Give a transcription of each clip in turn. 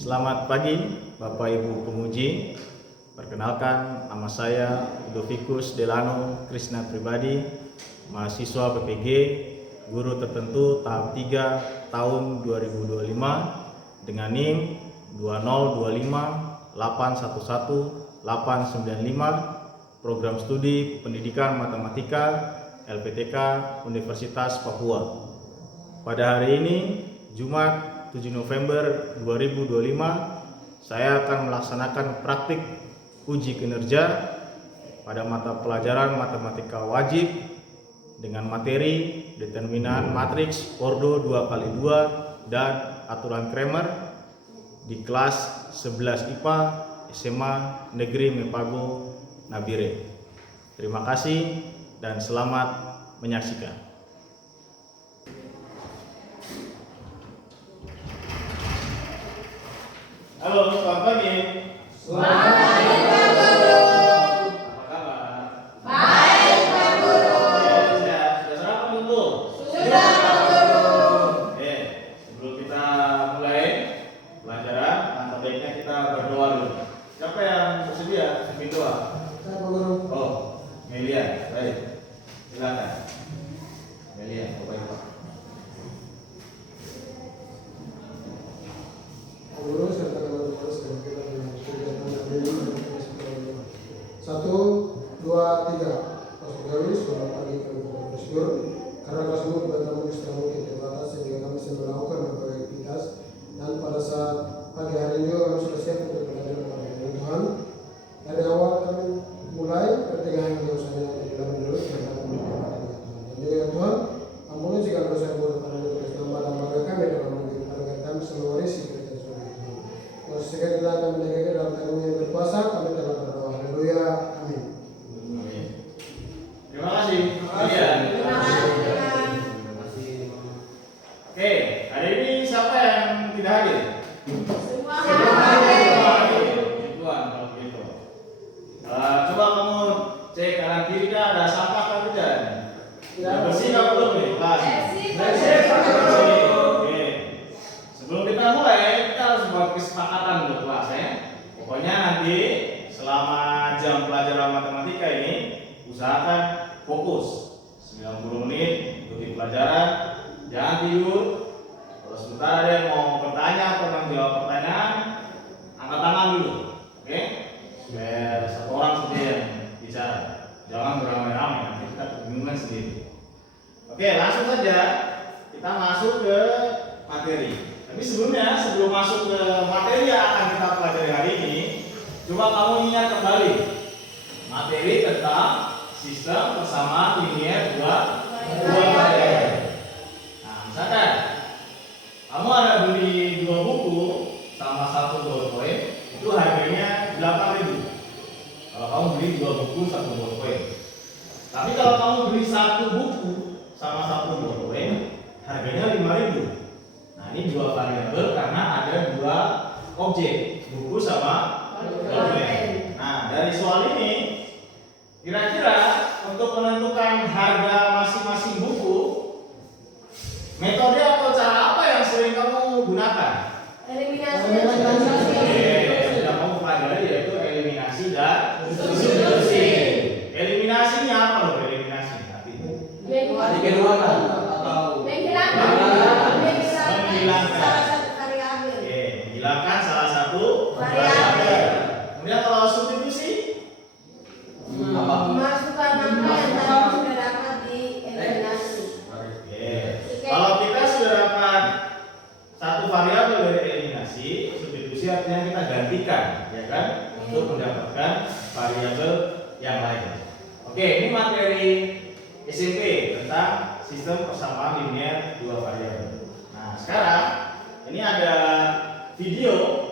Selamat pagi Bapak Ibu penguji. Perkenalkan, nama saya Dovikus Delano Krisna Pribadi, mahasiswa PPG, guru tertentu tahap 3 tahun 2025 dengan NIM 20258118995, program studi pendidikan matematika LPTK Universitas Papua. Pada hari ini, Jumat 7 November 2025, saya akan melaksanakan praktik uji kinerja pada mata pelajaran matematika wajib dengan materi determinan matriks ordo 2x2 dan aturan Kramer di kelas 11 IPA SMA Negeri Mepago Nabire. Terima kasih dan selamat menyaksikan. Halo, selamat pagi. Selamat pagi, Pak Guru. Apa kabar? Baik, Pak Guru. Sehat. Sudah sarapan belum? Sudah, Pak Guru. Oke, sebelum kita mulai pelajaran, langkah baiknya kita berdoa dulu. Siapa yang bersedia pimpin doa? Saya Pak Guru. Oh, Melia. Baik. Silakan. Melia, baik Pak. Pak Guru, serta kawan-kawan sekalian kita kegiatan hari ini. 1, 2, 3. Pas pegawai selamat pagi kami bersyukur karena kelas ini kita mengistamu kita terbatas sehingga kami bisa melakukan berbagai aktivitas, dan pada saat pagi hari ini kami sudah siap untuk belajar kepada Tuhan. Dari awal kami mulai pertengahan hingga usahanya di dalam dulu dan kami berdoa kepada Tuhan. Dan juga Tuhan, ampuni segala dosa yang buruk pada tulis nama dan marga kami dalam negeri agar kami bisa mewarisi kerajaan surga Tuhan. Sekarang kita akan menjaga dalam tangan yang berkuasa, kami telah berdoa. Haleluya, amin. Amin. Terima kasih. Melia. Terima kasih. Terima kasih. Oke, hari ini siapa yang tidak hadir? Semua Tuhan, kalau begitu. Coba kamu cek kanan kiri, ada sampah kan tidak? Sudah bersih nggak belum nih kelas? Bersih, Pak Guru. Oke. Sebelum kita mulai, kita harus buat kesepakatan untuk kelas ya. Pokoknya nanti selama jam pelajaran matematika ini usahakan fokus 90 menit ikuti pelajaran, jangan tidur. Kalau sebentar ada yang mau bertanya atau menjawab pertanyaan, angkat tangan dulu, oke? Supaya satu orang saja yang bicara, jangan beramai-ramai, nanti kita kebingungan sendiri. Oke, langsung saja kita masuk ke materi. Tapi sebelumnya, sebelum masuk ke materi yang akan kita pelajari hari ini, coba kamu ingat kembali materi tentang sistem persamaan linier dua variabel. Nah, misalkan kamu ada beli 2 buku sama 1 ballpoint, itu harganya 8.000. Kalau kamu beli 2 buku 1 ballpoint. Tapi kalau kamu beli 1 buku sama 1 ballpoint, harganya 5.000. Nah, ini 2 variabel karena ada 2 objek, buku sama ballpoint. Nah, dari soal ini kira-kira untuk menentukan harga masing-masing buku, metode atau cara apa yang sering kamu gunakan? Eliminasi. Sudah kamu pelajari, yaitu eliminasi dan substitusi. Eliminasinya apa loh eliminasi? Artinya Menghilangkan salah satu variabel. Oke, menghilangkan salah satu Variabel. Kemudian kalau substitusi Masukkan angka yang tadi sudah dapat di eliminasi. Oke. Kalau kita sudah dapat satu variabel dari eliminasi, substitusi artinya kita gantikan, ya kan, untuk mendapatkan variabel yang lain. Oke, ini materi SMP tentang sistem persamaan linier 2 variabel. Nah, sekarang ini ada video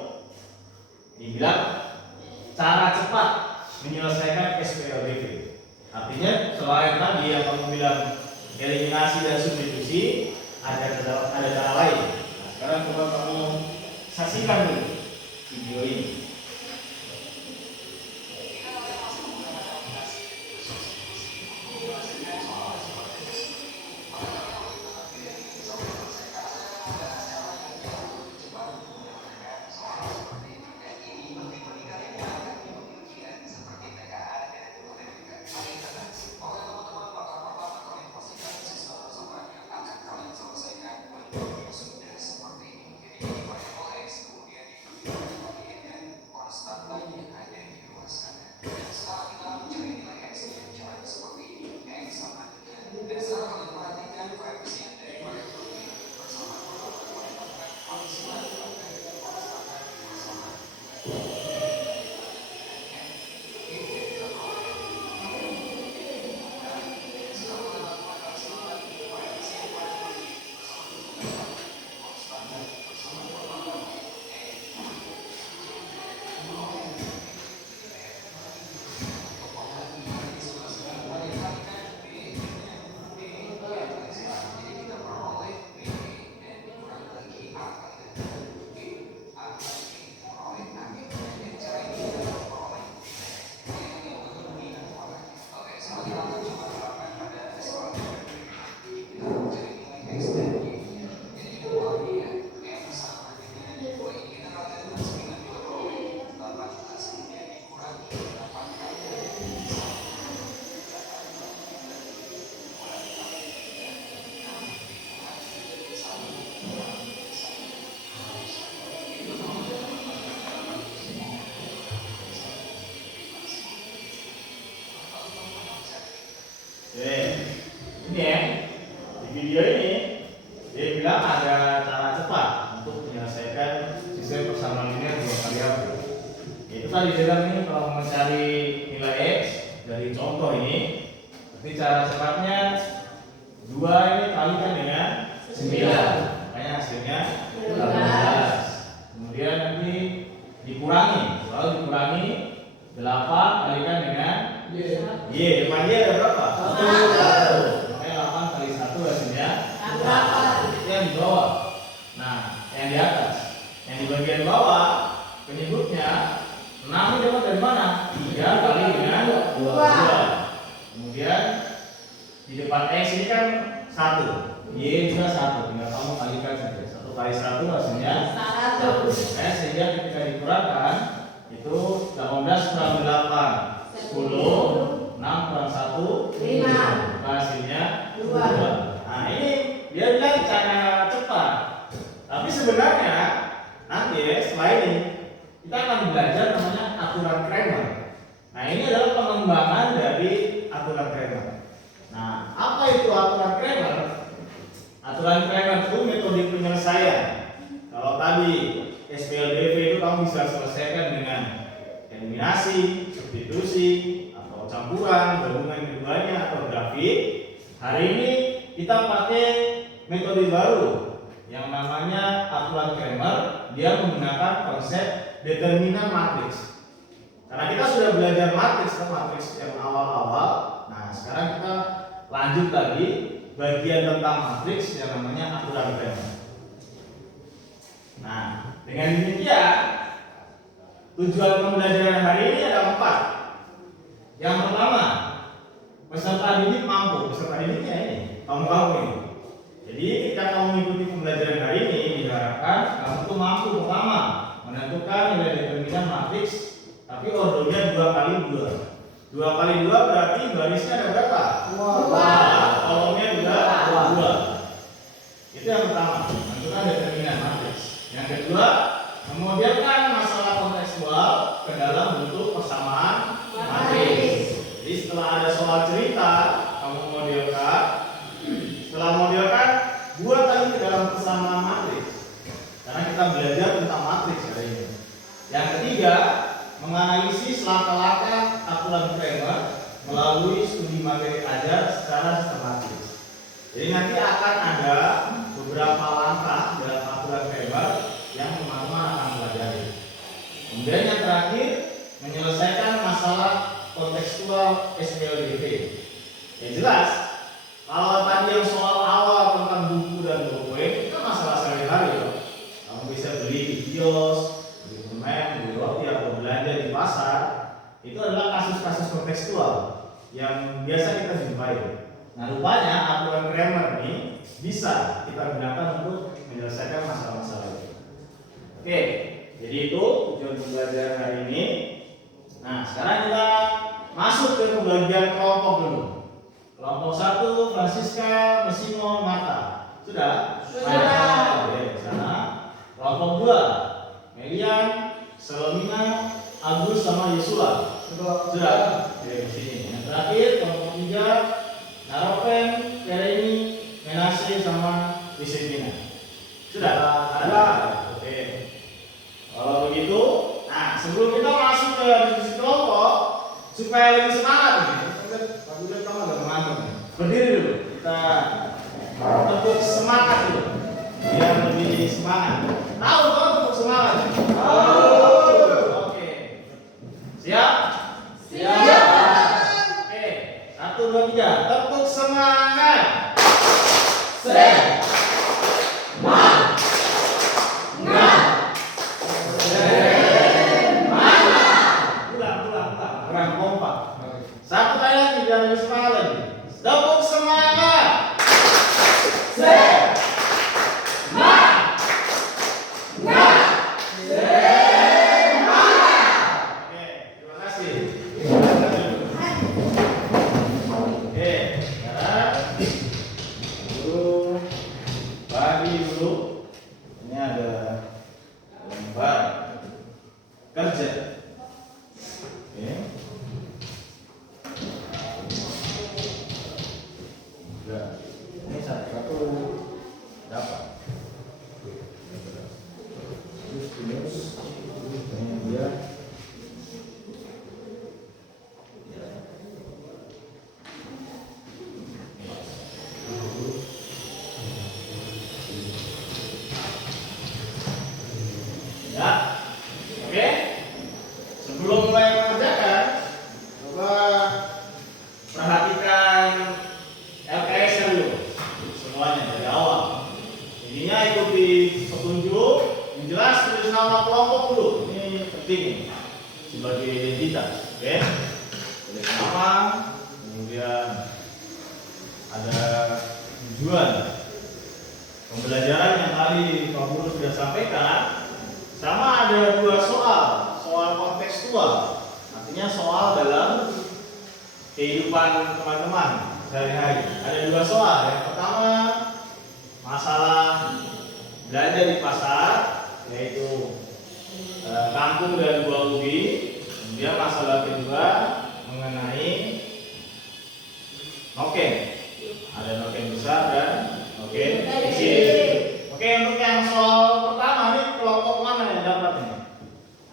dibilang cara cepat menyelesaikan SPLDV. Artinya selain tadi yang kamu bilang eliminasi dan substitusi, ada cara lain. Nah, sekarang coba kamu saksikan dulu video ini. Oke, ini ya, di video ini dia bilang ada cara cepat untuk menyelesaikan sistem persamaan linear dua kali apa. Itu tadi dia bilang ini kalau mencari nilai x dari contoh ini, berarti cara cepatnya 2 ini kalikan dengan 9, makanya hasilnya 18. Kemudian nanti dikurangi, lalu dikurangi 8 kalikan dengan Y, depan Y ada berapa? 1. Makanya 8 kali 1 hasilnya 8. Itu yang di bawah. Nah, yang di atas. Yang di bagian bawah penyebutnya 6 ini dapat dari mana? 3 kali dengan 2. Kemudian di depan X ini kan 1, Y juga 1. Tinggal kamu kalikan saja. 1 kali 1 hasilnya 1. Sehingga ketika dikurangkan itu 18 kurang 8 10, 6 kurang 1 5, hasilnya 2. Nah ini dia bilang cara cepat. Tapi sebenarnya nanti ya, setelah ini kita akan belajar namanya aturan Cramer. Nah ini adalah pengembangan dari aturan Cramer. Nah apa itu aturan Cramer? Aturan Cramer itu metode penyelesaian. Kalau tadi SPLDV itu kamu bisa selesaikan dengan eliminasi, substitusi, atau campuran, gabungan keduanya, atau grafik. Hari ini kita pakai metode baru yang namanya aturan Cramer. Dia menggunakan konsep determinan matriks. Karena kita sudah belajar matriks yang awal-awal. Nah, sekarang kita lanjut lagi bagian tentang matriks yang namanya aturan Cramer. Nah, dengan demikian tujuan pembelajaran hari ini ada 4. Yang pertama, peserta didik mampu. Peserta didiknya ini, kamu ini. Jadi ketika kamu mengikuti pembelajaran hari ini, diharapkan kamu tuh mampu pertama menentukan nilai determinan matriks, tapi ordernya 2 kali 2. 2 kali 2 berarti barisnya ada berapa? 2. Kolomnya juga 2. Itu yang pertama, menentukan determinan matriks. Yang kedua, memodelkan masalah kontekstual ke dalam bentuk persamaan matriks. Jadi setelah ada soal cerita, kamu modelkan. Setelah modelkan, buat lagi ke dalam persamaan matriks. Karena kita belajar tentang matriks hari ini. Yang ketiga, menganalisis langkah-langkah aturan Cramer melalui studi materi ajar secara sistematis. Jadi nanti akan ada beberapa langkah dalam aturan Cramer yang teman-teman akan pelajari. Kemudian yang terakhir, menyelesaikan masalah kontekstual SPLDV. Ya jelas, kalau tadi yang soal awal tentang buku dan buku itu masalah sehari-hari ya. Kamu bisa beli di kios, beli permen, beli roti atau belanja di pasar. Itu adalah kasus-kasus kontekstual yang biasa kita jumpai. Nah rupanya aturan Cramer ini bisa kita gunakan untuk menyelesaikan masalah-masalah itu. Oke, jadi itu tujuan pembelajaran hari ini. Nah sekarang kita masuk ke pembagian kelompok dulu. Kelompok 1, Francisca, Mesimo, Marta. Sudah? Sudah. Oke, di sana. Kelompok 2, Melian, Selomina, Agus sama Yesua. Sudah. Oke, di sini. Yang terakhir kelompok 3, Naropen, Kereni, Menase sama Lisendina. Sudah? Ada. Oke. Kalau begitu, nah supaya lebih semangat nih. Pak Budet kamu agak mengantuk nih. Berdiri dulu. Kita tepuk semangat dulu. Biar lebih semangat. Tahu kan tepuk semangat? Oke. Siap? Siap. Oke. 1, 2, 3. Tepuk semangat. Ulang. Kurang kompak. Satu kali lagi biar lebih semangat lagi. Tepuk semangat. Oke, terima kasih. Oke, sekarang dulu bagi dulu. Ini ada lembar kerja. Oke. Udah. Ini satu dapat. Terus ini dia. Ya. Oke. Sebelum mulai mengerjakan, coba perhatikan LKS dulu semuanya dari awal. Intinya ikuti petunjuk yang jelas, tulis nama kelompok dulu. Ini penting sebagai identitas. Oke. Tulis nama, kemudian ada tujuan pembelajaran yang tadi Pak Guru sudah sampaikan. Sama ada 2 soal kontekstual, artinya soal dalam kehidupan teman-teman sehari-hari. Ada 2 soal. Yang pertama masalah belanja di pasar, yaitu kampung dan buah ubi. Kemudian masalah kedua mengenai noken. Ada noken besar dan noken kecil. Oke, untuk yang soal pertama ini kelompok mana yang dapat ini?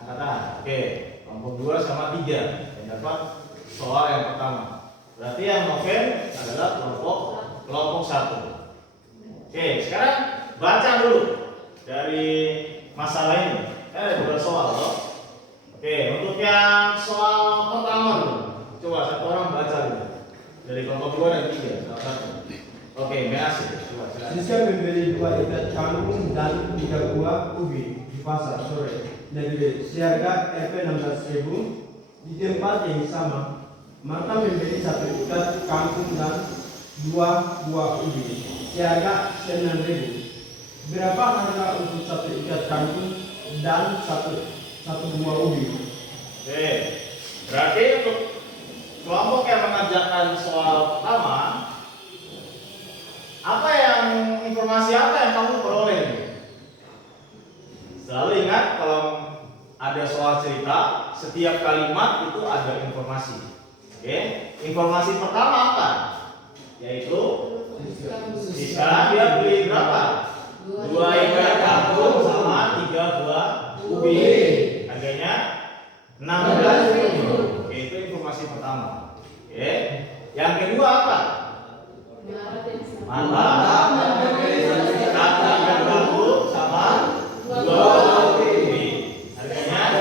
Angkat tangan. Oke, kelompok 2 sama 3 yang dapat soal yang pertama. Berarti yang noken adalah kelompok 1. Oke, sekarang baca dulu dari masalah ini. Ada 2 soal loh. Oke, untuk yang soal pertama dulu. Coba satu orang baca dulu. Dari kelompok 2 dan 3, salah satu. Oke, makasih. Coba silakan. Siswa membeli 2 ikat kangkung dan 3 buah ubi di pasar sore negeri seharga Rp 16.000 di tempat yang sama. Marta membeli 1 ikat kangkung dan 2 buah ubi seharga 9.000. Berapa harga untuk 1 ikat kangkung dan 1 buah ubi? Oke, berarti untuk kelompok yang mengerjakan soal pertama, informasi apa yang kamu peroleh? Selalu ingat kalau ada soal cerita, setiap kalimat itu ada informasi. Oke, informasi pertama apa? Yaitu sekarang dia beli berapa? 2 ikat kangkung sama 3 buah ubi. Harganya 16.000. Oke, itu informasi pertama. Oke, yang kedua apa? Mantap. 1 ikat kangkung sama 2 buah ubi. Harganya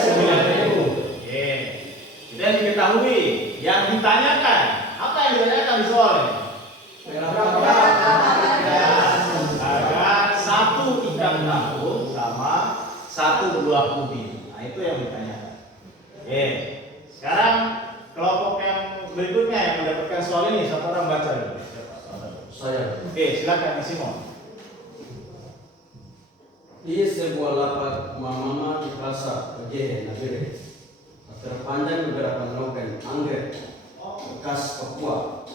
9.000. Oke, kita diketahui yang ditanyakan. Apa yang ditanyakan di soal ini? Harga 1 ikat kangkung sama 1 buah ubi. Nah, itu yang ditanyakan. Oke, sekarang kelompok yang berikutnya yang mendapatkan soal ini, satu orang baca dulu. Saya. Oke, silakan Simon. Di sebuah lapak mama di pasar Ojehe Nabire terpanjang beberapa noken anggrek bekas Papua.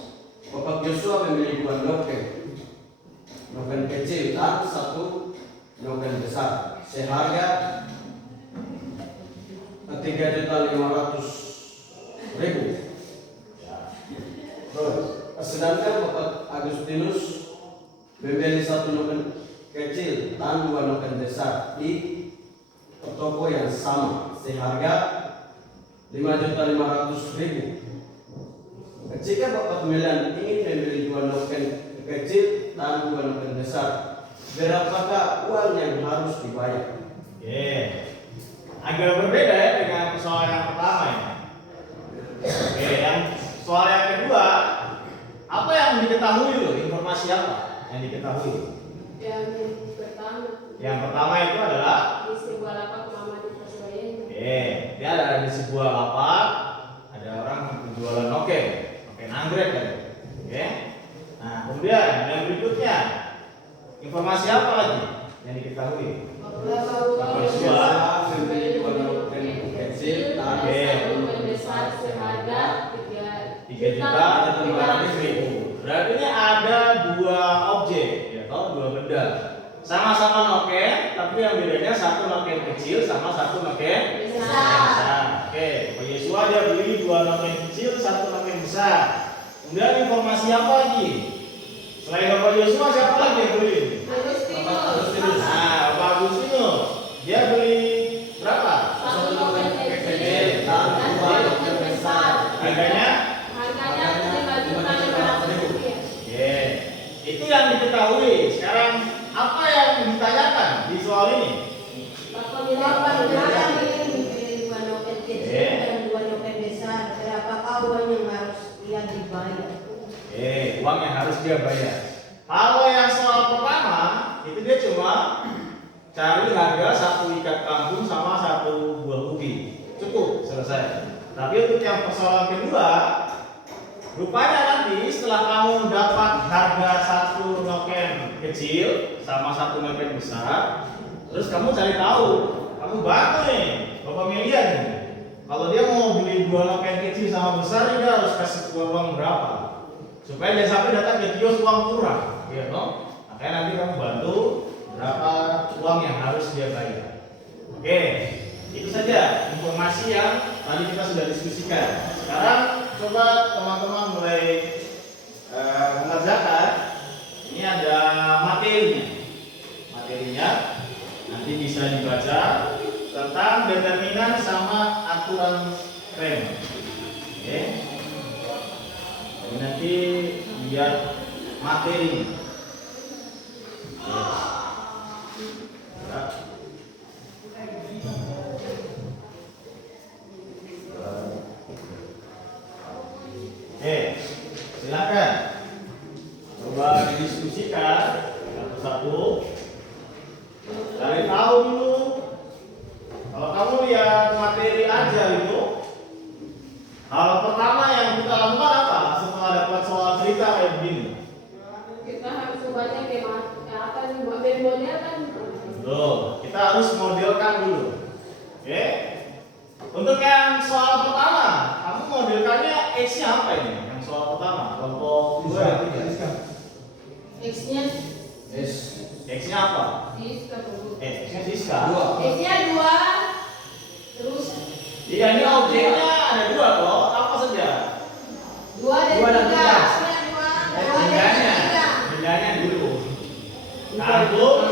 Bapak Joshua memilih 2 noken kecil dan 1 noken besar seharga 3.500.000. Sedangkan Bapak Agustinus membeli 1 noken kecil dan 2 noken besar di toko yang sama seharga 5.500.000. Jika Bapak pemilihan ingin membeli 2 noken kecil dan 2 noken besar, berapakah uang yang harus dibayar? Oke. Agak berbeda ya dengan soal yang pertama ya. Oke, yang soal yang kedua, apa yang diketahui loh? Informasi apa yang diketahui? Yang pertama Yang pertama itu adalah di sebuah lapak mama di Paswayan. oke, dia ada di sebuah lapak, ada orang penjualan noken anggrek kan. Oke. Nah, kemudian yang berikutnya, informasi apa lagi yang diketahui? Bapak Yosua membeli 2 noken kecil dan Oke. 1 noken besar seharga 3.500.000. Berarti ini ada 2 objek, ya atau 2 benda. Sama-sama noken, tapi yang bedanya satu noken kecil sama satu noken besar. Oke, Pak Yosua dia beli 2 noken kecil, 1 noken besar. Kemudian informasi apa lagi? Selain Bapak Yosua siapa lagi yang beli? Agustinus. Nah, Bapak Agustinus dia beli berapa? 1 noken kecil dan dan 2 2 noken besar. Harganya? Harganya 5.500.000 rupiah. Oke, itu yang diketahui. Sekarang apa yang ditanyakan di soal ini? Bapak bilang ingin membeli 2 noken kecil dan 2 noken besar. Berapakah uang yang harus dia dibayar? Uang yang harus dia bayar. Kalau yang soal pertama, itu dia cuma cari harga 1 ikat kangkung sama 1 buah ubi. Cukup, selesai. Tapi untuk yang persoalan kedua, rupanya nanti setelah kamu dapat harga 1 noken kecil sama 1 noken besar, terus kamu cari tahu, kamu bantu nih, Bapak Milian nih. Kalau dia mau beli 2 noken kecil sama besar, dia harus kasih uang berapa? Supaya jangan sampai datang ke kios uang kurang, ya toh? Makanya nanti kamu bantu berapa uang yang harus dia bayar. Oke, itu saja informasi yang tadi kita sudah diskusikan. Sekarang coba teman-teman mulai mengerjakan. Ini ada materinya. Materinya nanti bisa dibaca tentang determinan sama aturan rem. Oke. Jadi nanti lihat materi. Silakan coba didiskusikan satu-satu. Cari tahu dulu. Kalau kamu lihat materi aja itu, hal pertama yang kita lakukan apa? Setelah dapat soal cerita kayak begini. Kita harus membaca apa model kan? Betul. Kita harus modelkan dulu. Oke. Untuk yang soal pertama, kamu modelkannya X-nya apa ini? Yang soal pertama, kelompok 2 dan 3. X-nya X-nya apa? Siska dulu. X-nya Siska. X-nya 2. Terus Iya, ini objeknya ada 2 kok. Apa saja? 2 dan 3. Bedanya dulu. Kangkung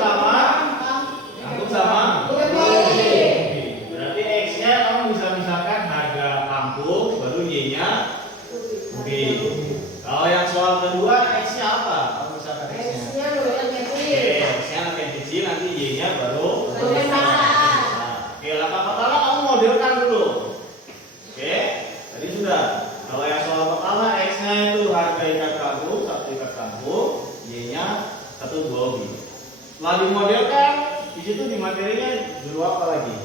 sama Ubi. berarti X-nya kamu bisa misalkan harga kangkung, baru Y-nya ubi. Kalau yang soal kedua X-nya apa? Kamu misalkan X-nya. X-nya yang kecil. X-nya yang kecil, nanti Y-nya baru Bagian besar. Oke, langkah pertama kamu modelkan dulu. Oke, tadi sudah. Kalau yang soal pertama X-nya itu harga ikat kangkung, 1 ikat kangkung, Y-nya 1 buah ubi. Setelah dimodelkan, di situ di materinya dulu apa lagi?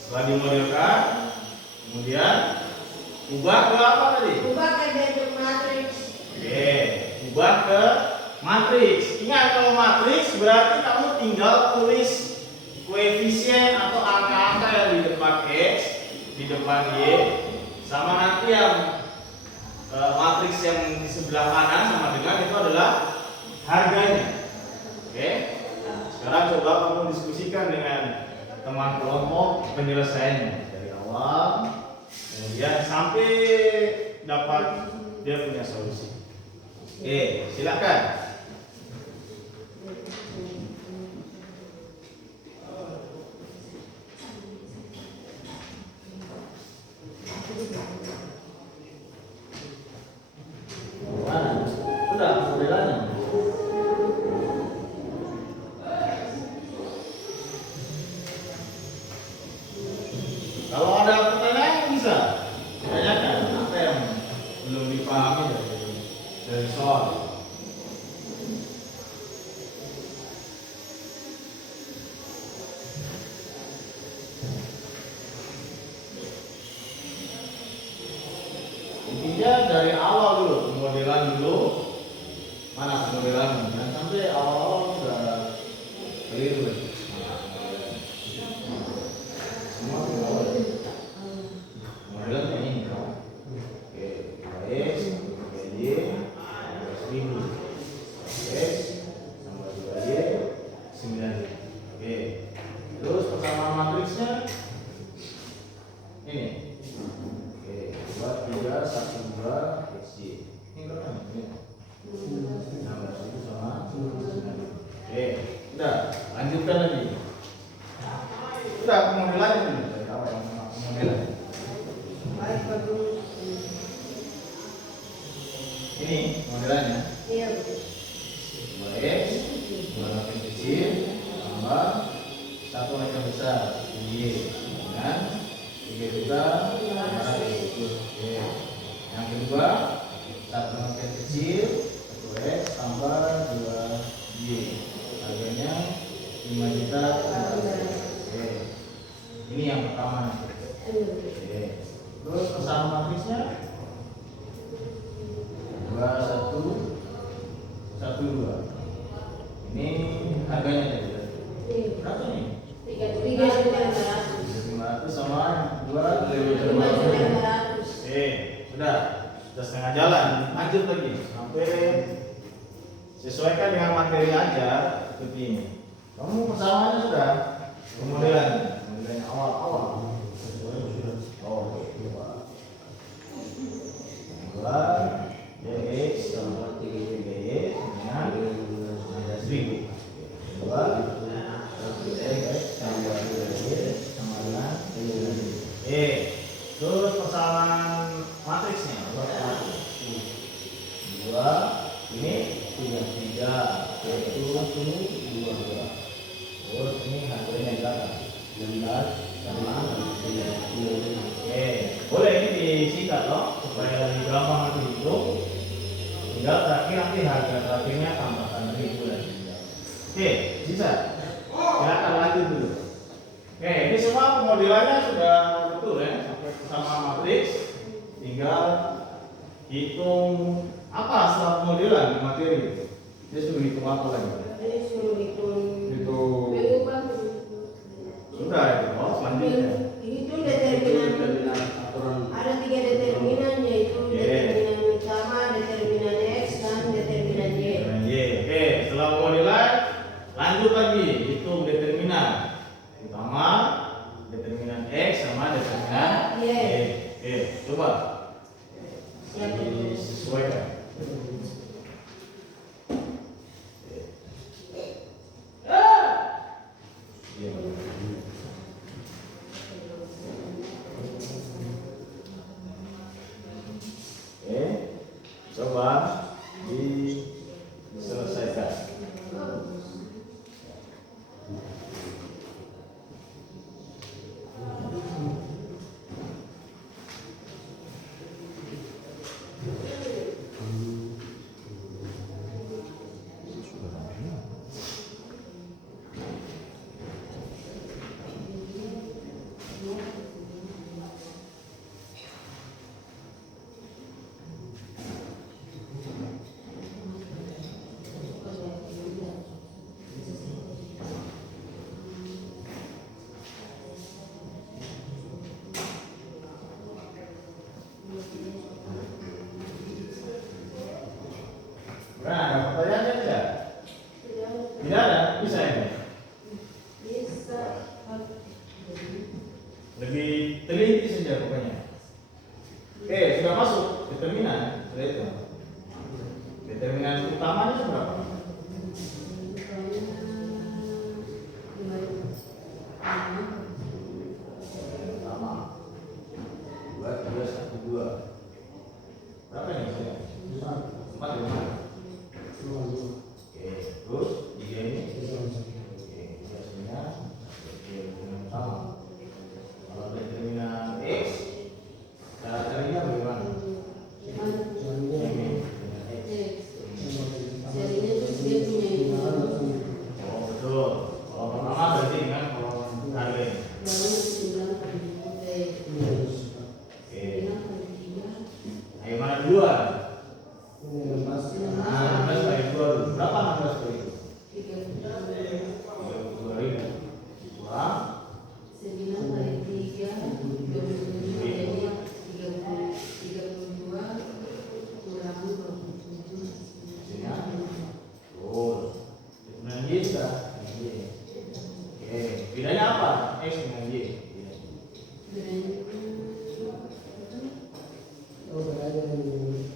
Setelah dimodelkan, kemudian ubah ke apa tadi? Ubah ke bentuk matriks. Oke, ubah ke matriks. Ingat kalau matriks berarti kamu tinggal tulis koefisien atau angka-angka yang di depan X, di depan Y, sama nanti yang matriks yang di sebelah kanan sama dengan itu adalah harganya. Oke. Sekarang coba kamu diskusikan dengan teman kelompok penyelesaiannya dari awal kemudian sampai dapat dia punya solusi. Oke, silakan. Mana? Sudah modelannya. Kalau ada pertanyaan bisa tanyakan apa yang belum dipahami dari soal. Intinya dari awal dulu, pemodelan dulu. Mana pemodelan? Jangan sampai awal sudah keliru. Semua dari awal. Pemodelan kayak ini kan. Oke, X, Y, seribu. X tambah 2Y, 9. Oke. Terus persamaan matriksnya ini. Oke, 2, 3, 1, 2, XY. Ini berapa nih? 16 itu sama 9. Oke, udah, lanjutkan lagi. Udah pemodelannya dulu dari awal sama pemodelan. Baik, bagus. Ini pemodelannya. Iya, betul. 2X, 2 makin kecil, tambah 1 makin besar, Y. Dengan 3 juga, Oke. Yang kedua, 1 makin kecil, 1X tambah 2Y. Harganya 5 juta. Oke. Ini yang pertama. Oke. Terus persamaan matriksnya 2, 1, 1, 2. Ini harganya berapa nih? 500 sama 2, 500. Sudah setengah jalan. Lanjut lagi sampai sesuaikan dengan materi aja seperti ini. Kamu persamaannya sudah pemodelan awal. Oh, dua X tambah 3Y dengan 19.000. 2 X tambah 2Y sama dengan 19.000. Terus persamaan matriksnya 2 ini 3 yaitu 2. Terus ini harganya berapa? 16 sama 9. Oke, boleh ini disikat loh supaya lebih gampang nanti hitung. Tinggal terakhir nanti harga terakhirnya tambahkan 1000 dan tinggal. Oke, bisa. Silakan lanjut dulu. Oke, ini semua pemodelannya sudah betul ya sampai sama matriks. Tinggal hitung apa setelah pemodelan di materi. Dia suruh hitung apa lagi? Ini suruh hitung. Mengubah. Sudah itu. Oh, selanjutnya. Itu determinan. Ada 3 determinan, yaitu determinan utama, determinan X, dan determinan Y. Oke, setelah pemodelan lanjut lagi hitung determinan utama, determinan X sama determinan Y. Oke, coba disesuaikan. Oke, coba diselesaikan. Nah, ada pertanyaannya tidak? Tidak ada? Bisa ini? Bisa. Lebih teliti saja pokoknya. Oke, sudah masuk determinan. Sudah itu. Determinan utamanya seberapa? Utama 2, 3, 1, dengan Y. Kalau bedanya ini,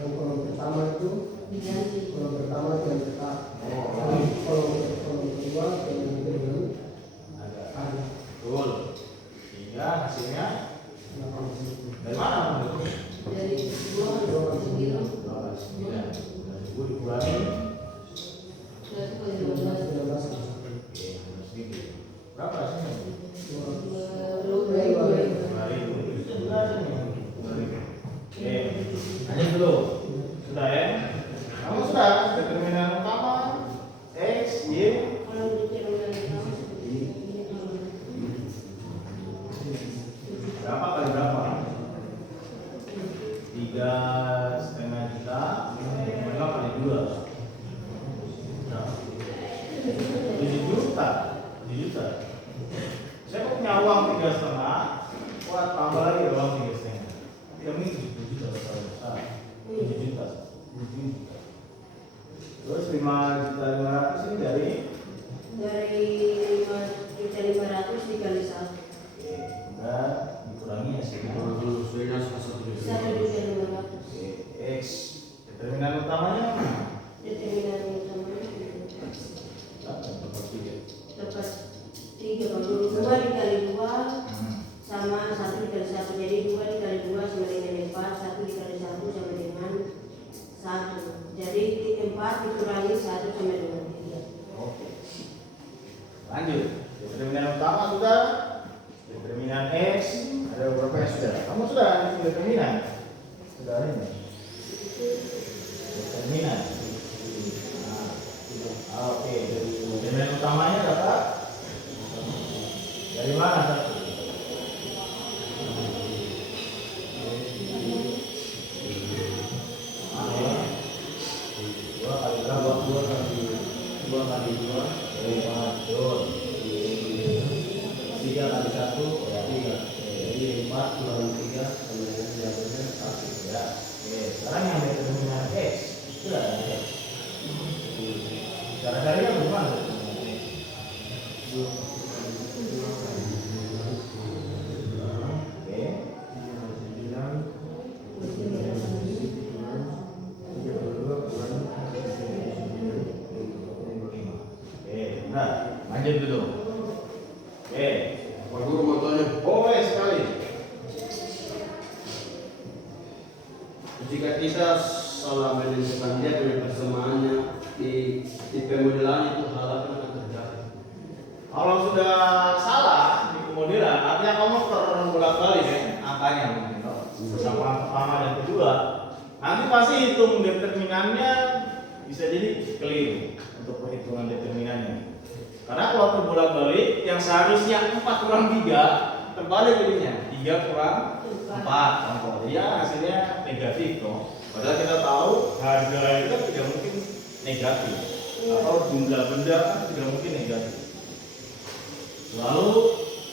yang kolom pertama itu, diganti. kolom pertama itu yang tetap. Oh, Kolom kedua yang dengan ada. Betul. Sehingga hasilnya dari mana? Dari 2 9 9. Dikurangi. berarti kalau 12 Berapa hasilnya? 20. Oke, lanjut dulu. Sudah ya? Kamu sudah determinan utama X, Y. Kalau determinan utama Berapa kali berapa? 3,5 juta. Berapa kali 2? 7 juta. 7 juta. Saya punya uang 3,5. Wah, tambah lagi uang 3,5. Tidak mungkin 7 juta besar. 7 juta. 7 juta. Terus 5.500.000 ini dari 5.500 dikali 1. Oke, enggak dikurangi ya sih. Sebenarnya 1 juta. 1.500. Oke, X. Determinan utamanya mana? Determinan utamanya Berapa? Dapat 3. dapat 3. Kalau 2 dikali 2 sama 1 dikali 1. Jadi 2 dikali 2 sama dengan 4. 1 dikali 1 sama dengan 1. Jadi 4 dikurangi 1 sama dengan 3. Oke. Lanjut. Determinan utama sudah. Determinan X ada beberapa yang sudah. Kamu sudah determinan? Sudah ini. Determinan. Oke. Determinan utamanya dapat dari mana? Dua kali berapa? 2 kali 2 kali 2 betul. 3 kali 1 ya 3. Jadi 4 kurang 3 sama dengan jawabnya 1 ya. Oke, sekarang yang determinan X sudah ya. Cara carinya bagaimana? Oke. Nah, lanjut dulu. Oke, Pak Guru motonya. boleh sekali. Jika kita salah menentukan dia punya persamaannya di pemodelan itu hal apa yang akan terjadi? Kalau sudah salah di pemodelan, artinya kamu terbolak-balik ya angkanya mungkin. Persamaan pertama dan kedua, nanti pasti hitung determinannya bisa jadi keliru untuk perhitungan determinannya. Karena kalau terbolak-balik, yang seharusnya 4 kurang 3 terbalik jadinya 3 kurang 4 contoh. Ya hasilnya negatif toh. Padahal kita tahu harga itu kan tidak mungkin negatif atau jumlah benda kan tidak mungkin negatif. Lalu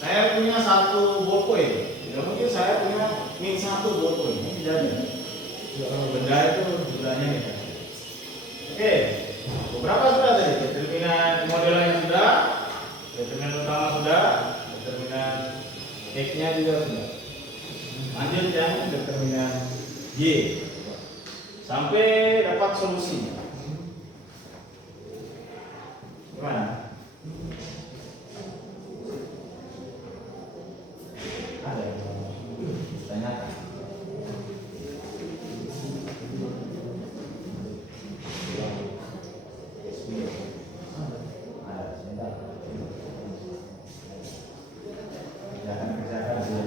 saya punya 1 ballpoint, tidak mungkin saya punya min 1 ballpoint. Ini tidak ada. Benda itu jumlahnya negatif. Oke, beberapa sudah tadi? Determinan modelnya sudah, determinan utama sudah, determinan X-nya juga sudah. Lanjut yang determinan Y sampai dapat solusinya. Gimana? Ada yang mau tanyakan? Ada, sebentar. Kerjakan dulu.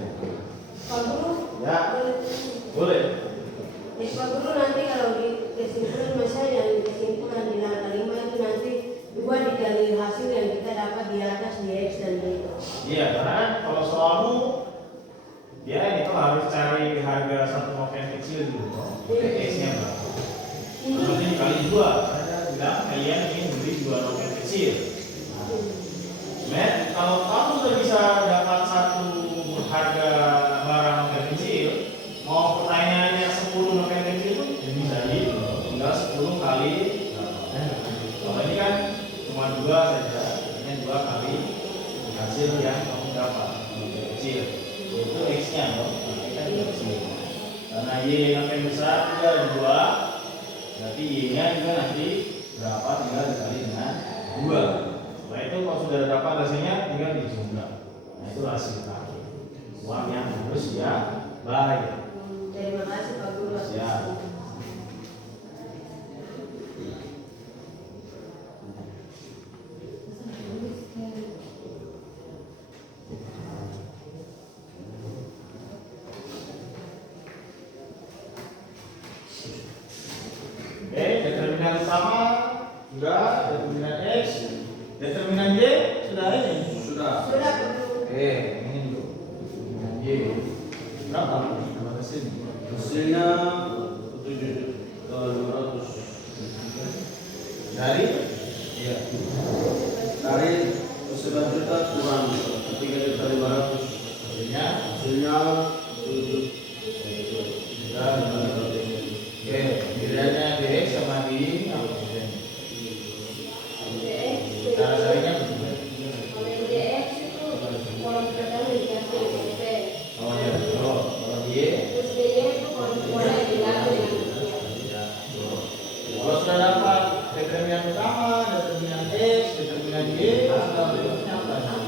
Pak Guru, Ya, boleh. Pak Guru nanti kalau di kesimpulan masa yang kesimpulan di langkah 5 itu nanti 2 dikali hasil yang kita dapat di atas di X dan Y. Iya, karena kan kalau soalmu ya itu harus cari harga satu noken kecil dulu toh. X-nya berapa? Nanti dikali 2. Karena bilang kalian ingin beli 2 noken kecil. Men, kalau kamu sudah bisa dapat satu harga barang noken kecil, mau pertanyaannya 10 noken kecil itu ya bisa tinggal 10 kali. Kalau ini kan cuma 2 saja, artinya 2 kali hasil yang berapa? Kecil. Itu X-nya dong. Nah, kita kecil. Karena Y yang paling besar juga ada 2. Berarti Y-nya juga nanti berapa tinggal dikali dengan 2. Setelah itu kalau sudah dapat hasilnya tinggal dijumlah. Nah, itu hasil terakhir. Uang yang harus dia bayar. Terima kasih Pak Guru. Siap. Oke, determinan utama sudah, determinan X, determinan Y sudah ini. Sudah. Sudah Pak Guru. Oke, ini dulu. Determinan Y berapa? Nama hasilnya? Hasilnya 7.500. Dari Iya. Dari 11 juta kurang 3.500. hasilnya Hasilnya 7 sudah. Oke, bedanya di X sama di apa? DX. Cara carinya begini. Kalau yang DX itu kolom pertama dikasih SP. Oh ya, kalau Y Terus DY itu kolom kedua dikasih dengan ya, kalau sudah dapat determinan utama, determinan X, determinan Y, sudah berikutnya apa?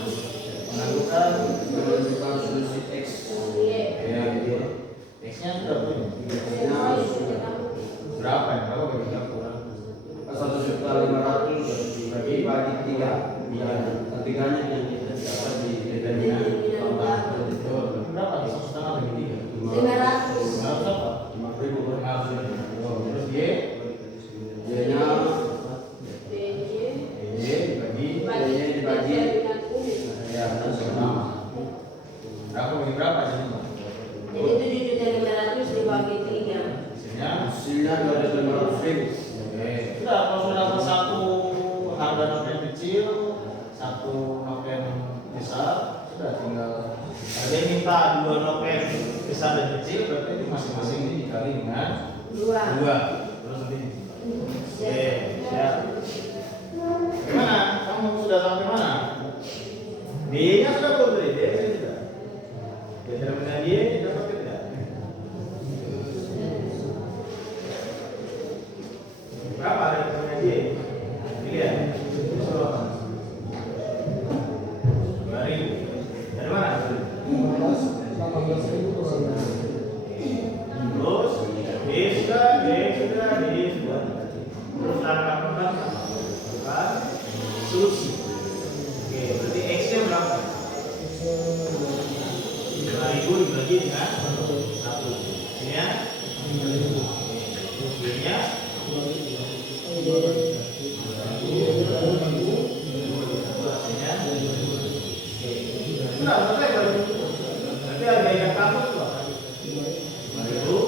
Menentukan menentukan solusi X. ya gitu. X-nya sudah punya. Berapa ya? Berapa bagi kurang? 1.500.000 bagi 3. Iya. Ketiganya yang kita dapat di determinan utama. Berapa? 1,5 bagi 3. 500. 500 apa? 5.000. 500. Oh, terus Y? Y-nya DJ. Y dibagi dibagi. ya sama. Berapa bagi berapa jadi? Jadi 7.500.000 dibagi 3. Hasilnya hasilnya 2.500.000. oke. Sudah, kalau sudah dapat satu harga noken kecil, satu noken besar, sudah tinggal. Ada minta 2 noken besar dan kecil, berarti masing-masing ini dikali dengan 2. 2. Terus nanti. Oke, siap. Gimana? Kamu sudah sampai mana? D-nya sudah belum beli? D-nya sudah. Determinan Y dapat tidak? Berapa determinan Y? Dilihat. Disuruh apa? 2.000. Dari mana? 18.000 kurang. Terus D sudah, D sudah, D sudah. Terus angka kembang sama. Bukan solusi. Oke, berarti X-nya berapa? 5.000 dibagi dengan 1. Ini-nya? Y-nya? Hasilnya? Sudah, selesai baru. Nanti harga yang kamu itu apa? 5.000, 1.000,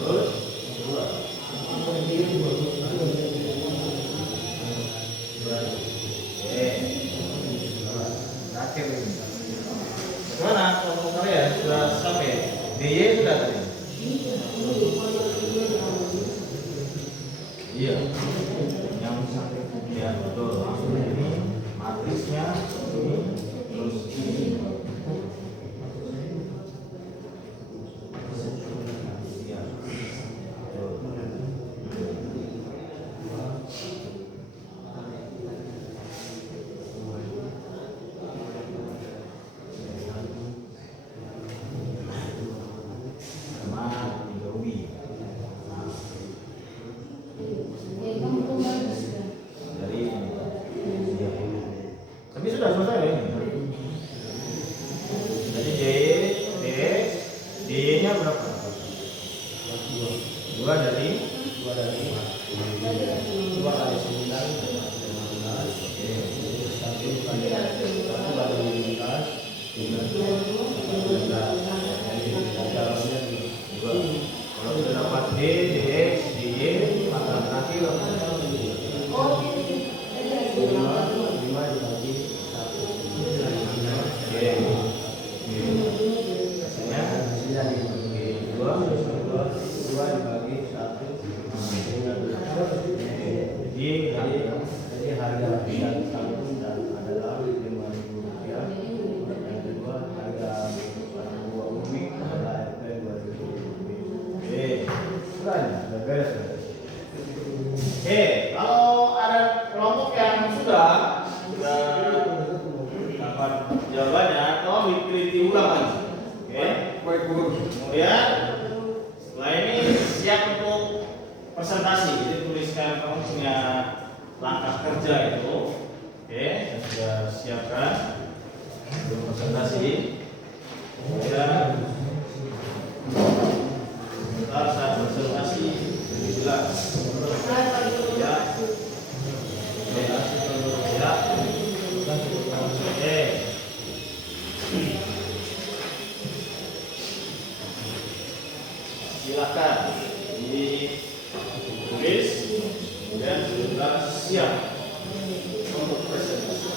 terus 2. Terakhir ini. Bagaimana kalau kalian sudah sampai? DY sudah tadi? Iya. Yang sampai ya betul. Langsung ini matrisnya ini terus ini. Iya. Sama 3 ubi. Dari ini. Iya. Tapi sudah selesai ya ini. Jadi D, D-nya berapa? 2 dari 2 kali 9 kalau sudah dapat D, DX, DY, maka terakhir 5 dibagi 1. Oke. Hasilnya 2 dibagi 1. Jadi harga sudah dapat jawabannya, tolong diteliti ulang lagi. Oke. Baik guru. Kemudian setelah ini siap untuk presentasi. Jadi tuliskan kamu punya langkah kerja itu. Oke, saya sudah siapkan untuk presentasi. Kemudian sebentar saat presentasi jelas. Ya. Ya. Oke. Silakan ditulis, kemudian sudah siap untuk presentasi.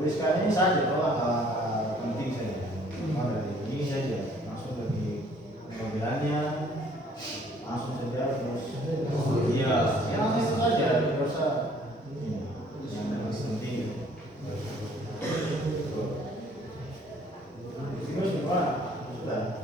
Tuliskan ini saja, kalau langkah penting saja. Dari ini saja, langsung dari panggilannya, langsung saja terus. Iya, ya langsung itu saja, tidak usah ini yang penting. Terus gimana? Sudah.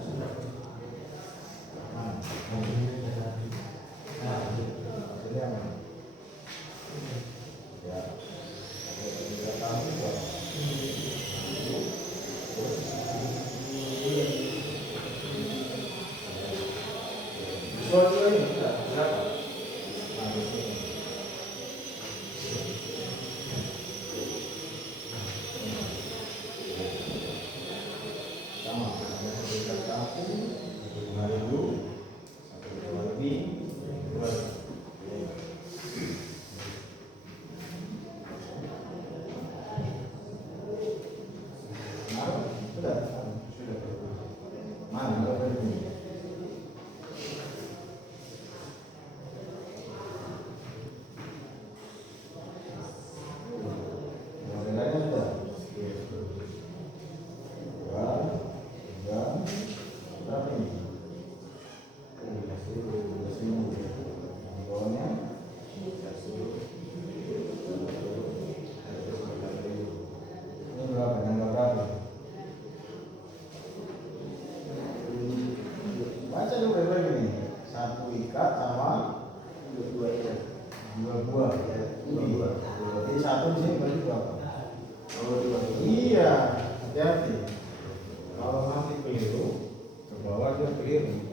Baca dulu baik-baik ini. Satu ikat sama dua ikat. Dua buah. Jadi satu di sini berarti berapa? Iya, hati-hati. Kalau nanti keliru, ke bawah dia keliru.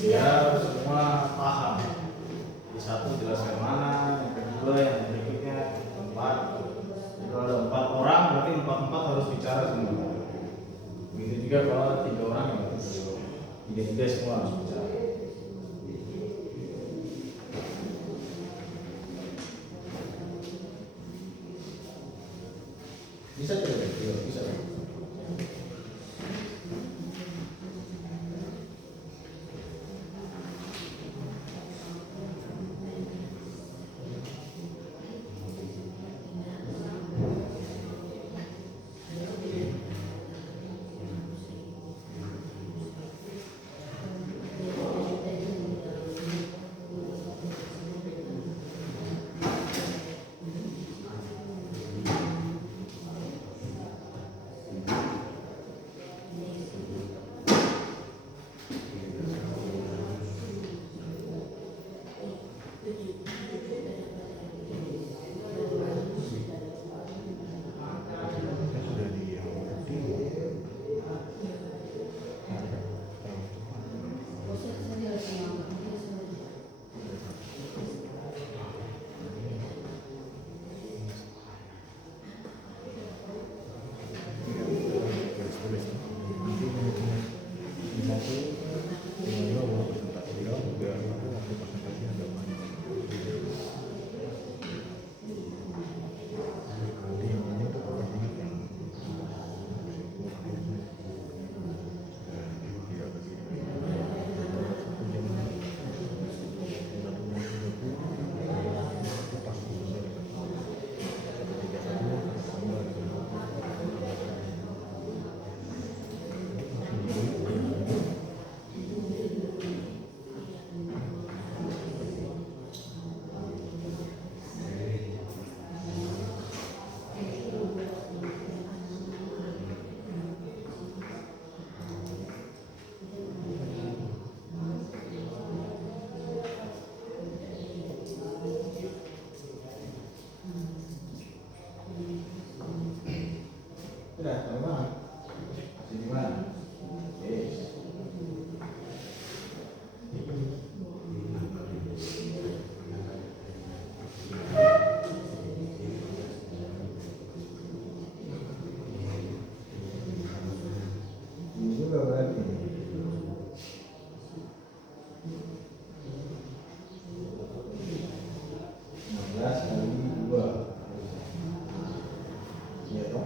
biar semua paham. Di satu jelaskan mana, yang kedua yang berikutnya, keempat. Kalau ada 4 orang berarti 4 harus bicara semua. Begitu juga kalau ada 3 orang yang harus tiga semua harus bicara. Bisa tidak? Bisa. Sudah, teman-teman. Masih di mana? Yes. Ini juga berarti 16 kali 2. Iya toh?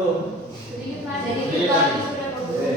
belum? Sedikit lagi sudah Pak Guru. Oke.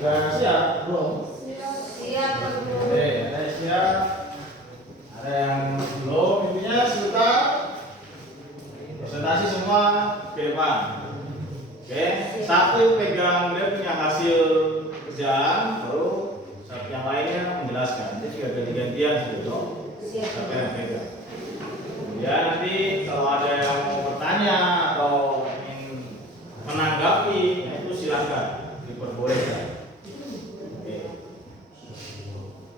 Sudah siap belum? Siap Pak Guru. Oke, ada yang siap, ada yang belum. Intinya sebentar presentasi semua ke depan. Oke, satu pegang dia punya hasil kerjaan, baru satu yang lainnya menjelaskan. Jadi juga ganti-gantian gitu. Siap. Siapa yang pegang? Kemudian nanti kalau ada yang mau bertanya atau ingin menanggapi, nah itu silakan diperbolehkan. Oke.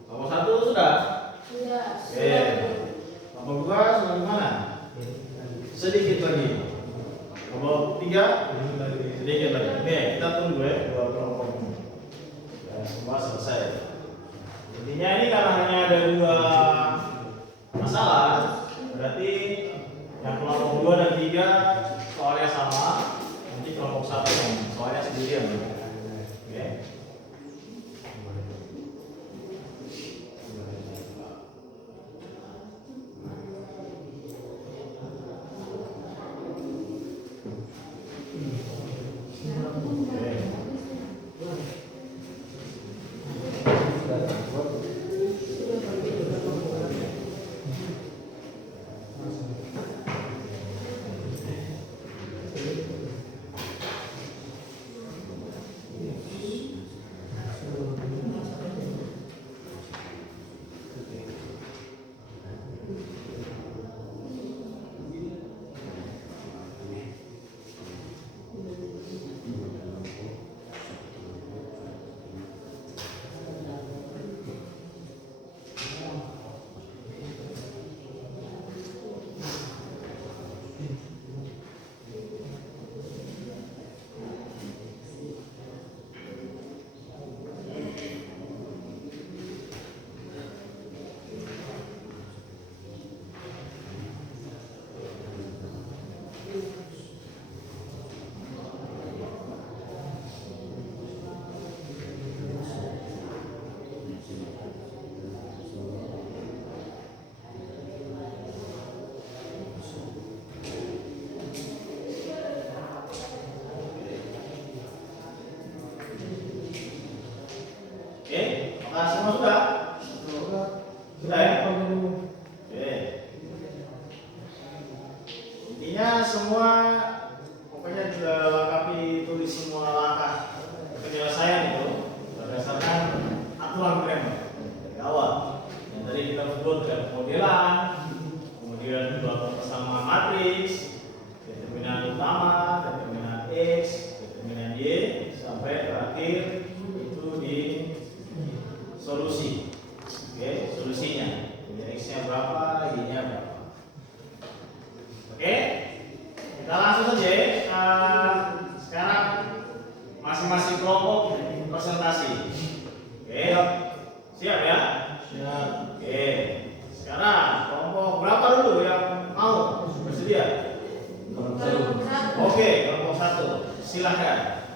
Nomor satu sudah. Sudah. Oke. Nomor dua sudah gimana? Sedikit lagi. Nomor tiga sedikit lagi. Oke, kita tunggu ya dua kelompok ini. Dan semua selesai. Intinya ini karena hanya ada dua masalah, berarti yang kelompok 2 dan 3 soalnya sama, nanti kelompok 1 yang soalnya sendirian. Oke. pokoknya juga lengkapi tulis semua langkah penyelesaian itu berdasarkan aturan Kramer dari awal. Yang tadi kita sebut ada pemodelan, kemudian dua persamaan matriks, determinan utama, determinan X, determinan Y, sampai terakhir itu di solusi. Oke, solusinya. Jadi X-nya berapa, Y-nya berapa. Oke, kita langsung saja. Sekarang masing-masing kelompok presentasi. Oke, siap ya? Siap. Oke, sekarang kelompok berapa dulu yang mau bersedia? Kelompok satu. Oke, kelompok 1. Silakan.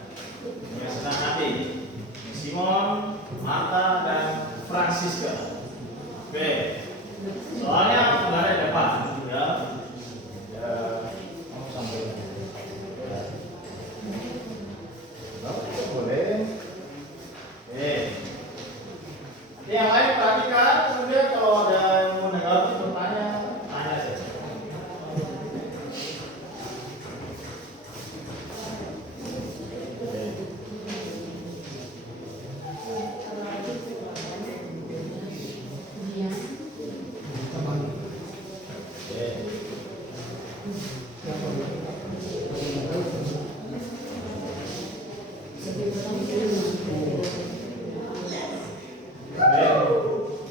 Yang senang hati. Simon, Marta, dan Francisca. Oke. Soalnya nggak ada depan, ya. Ya, mau sampai. Oke, boleh. Oke. Yang lain perhatikan, kemudian kalau ada yang mau menanggapi bertanya, tanya saja.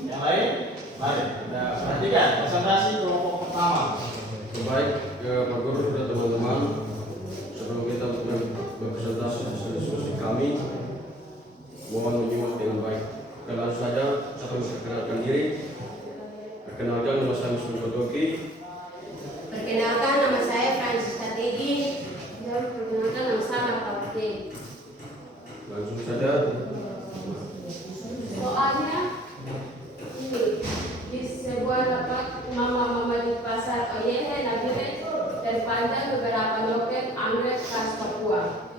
Yang lain, mari kita perhatikan presentasi kelompok pertama. Baik, Pak Guru dan teman-teman, sebelum kita berpresentasi hasil diskusi kami, mohon menyimak dengan baik. Langsung saja, saya memperkenalkan diri. Perkenalkan, nama saya Muslim Kotoki. Perkenalkan, nama saya Francisca Tegi. Dan perkenalkan, nama saya Marta Wati. Langsung saja, Soalnya ini di sebuah tempat mama-mama di pasar Oyehe Nabire dan pandang beberapa noken anggrek khas Papua.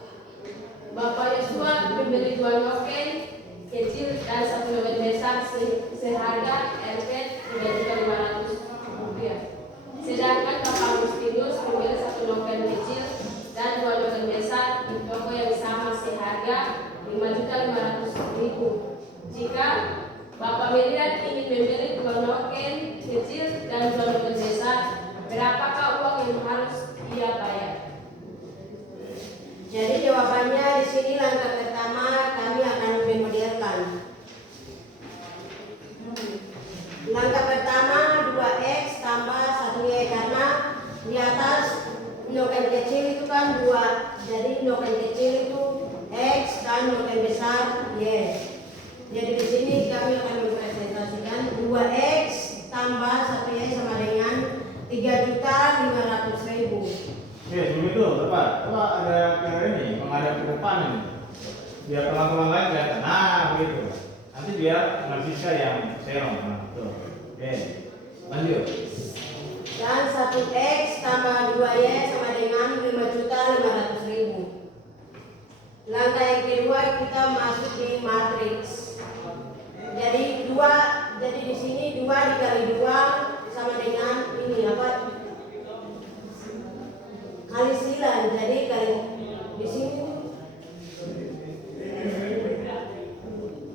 Bapak Yosua membeli 2 noken kecil dan 1 noken besar seharga Rp 3.500. Sedangkan Bapak Agustinus membeli 1 noken kecil dan 2 noken besar di toko yang sama seharga Rp5.500.000. Jika Bapak Miriam ingin membeli 2 noken kecil dan 2 noken besar, berapakah uang yang harus ia bayar? Jadi jawabannya di sini langkah pertama kami akan memodelkan. Langkah pertama 2x tambah 1y karena di atas noken kecil itu kan 2, jadi noken kecil itu x dan noken besar y. Jadi di sini kami akan mempresentasikan 2x tambah 1y sama dengan 3.500.000. Oke, sebelum itu, Bapak, ada ke ini, menghadap ke depan ini. Biar teman-teman lain kelihatan. Nah, begitu. Nanti biar Francisca yang serong. Nah, betul. Oke, lanjut. Dan 1x tambah 2y sama dengan 5.500.000. Langkah yang kedua kita masuk di matriks. Jadi di sini 2 dikali 2 sama dengan ini apa? Kali 9. Jadi kali di sini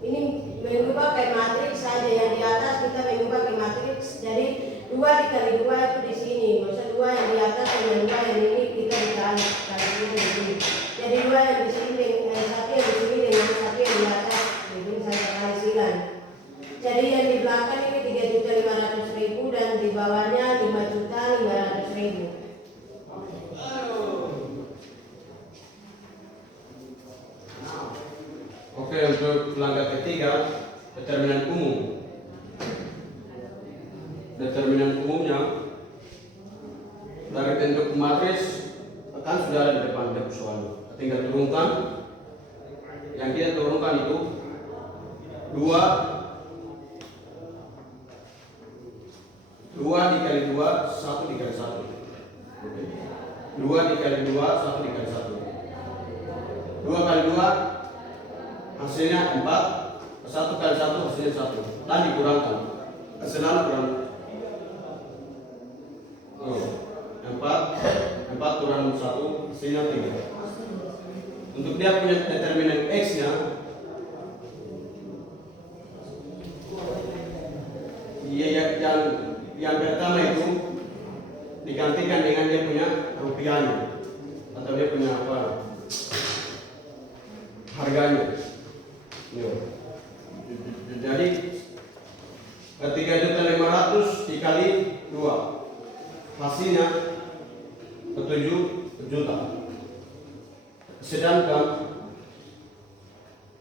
ini mengubah ke matriks saja, yang di atas kita mengubah ke matriks. Jadi 2 dikali 2 itu di sini. Maksudnya 2 yang di atas dengan 2 yang ini kita dikali ini di sini. Jadi 2 yang di sini dengan 1 yang di sini dengan 1 yang di atas. Jadi saya kali 9. Jadi yang di belakang ini 3.500.000 dan di bawahnya 5.500.000. oke, untuk langkah ketiga, determinan umum. Determinan umumnya dari bentuk matriks akan sudah ada di depan persoalan. Tinggal turunkan. Yang kita turunkan itu 2 dikali 2, 1 dikali 1. 2 dikali 2, 1 dikali 1. 2 kali 2 hasilnya 4. 1 kali 1 hasilnya 1. Dan dikurangkan. Selalu kurang. 4 kurang tambah 1 hasilnya 3. Untuk dia punya determinan X-nya, yang pertama itu digantikan dengan dia punya rupiahnya atau dia punya apa harganya. Jadi 3.500.000 dikali 2 hasilnya 7 juta. Sedangkan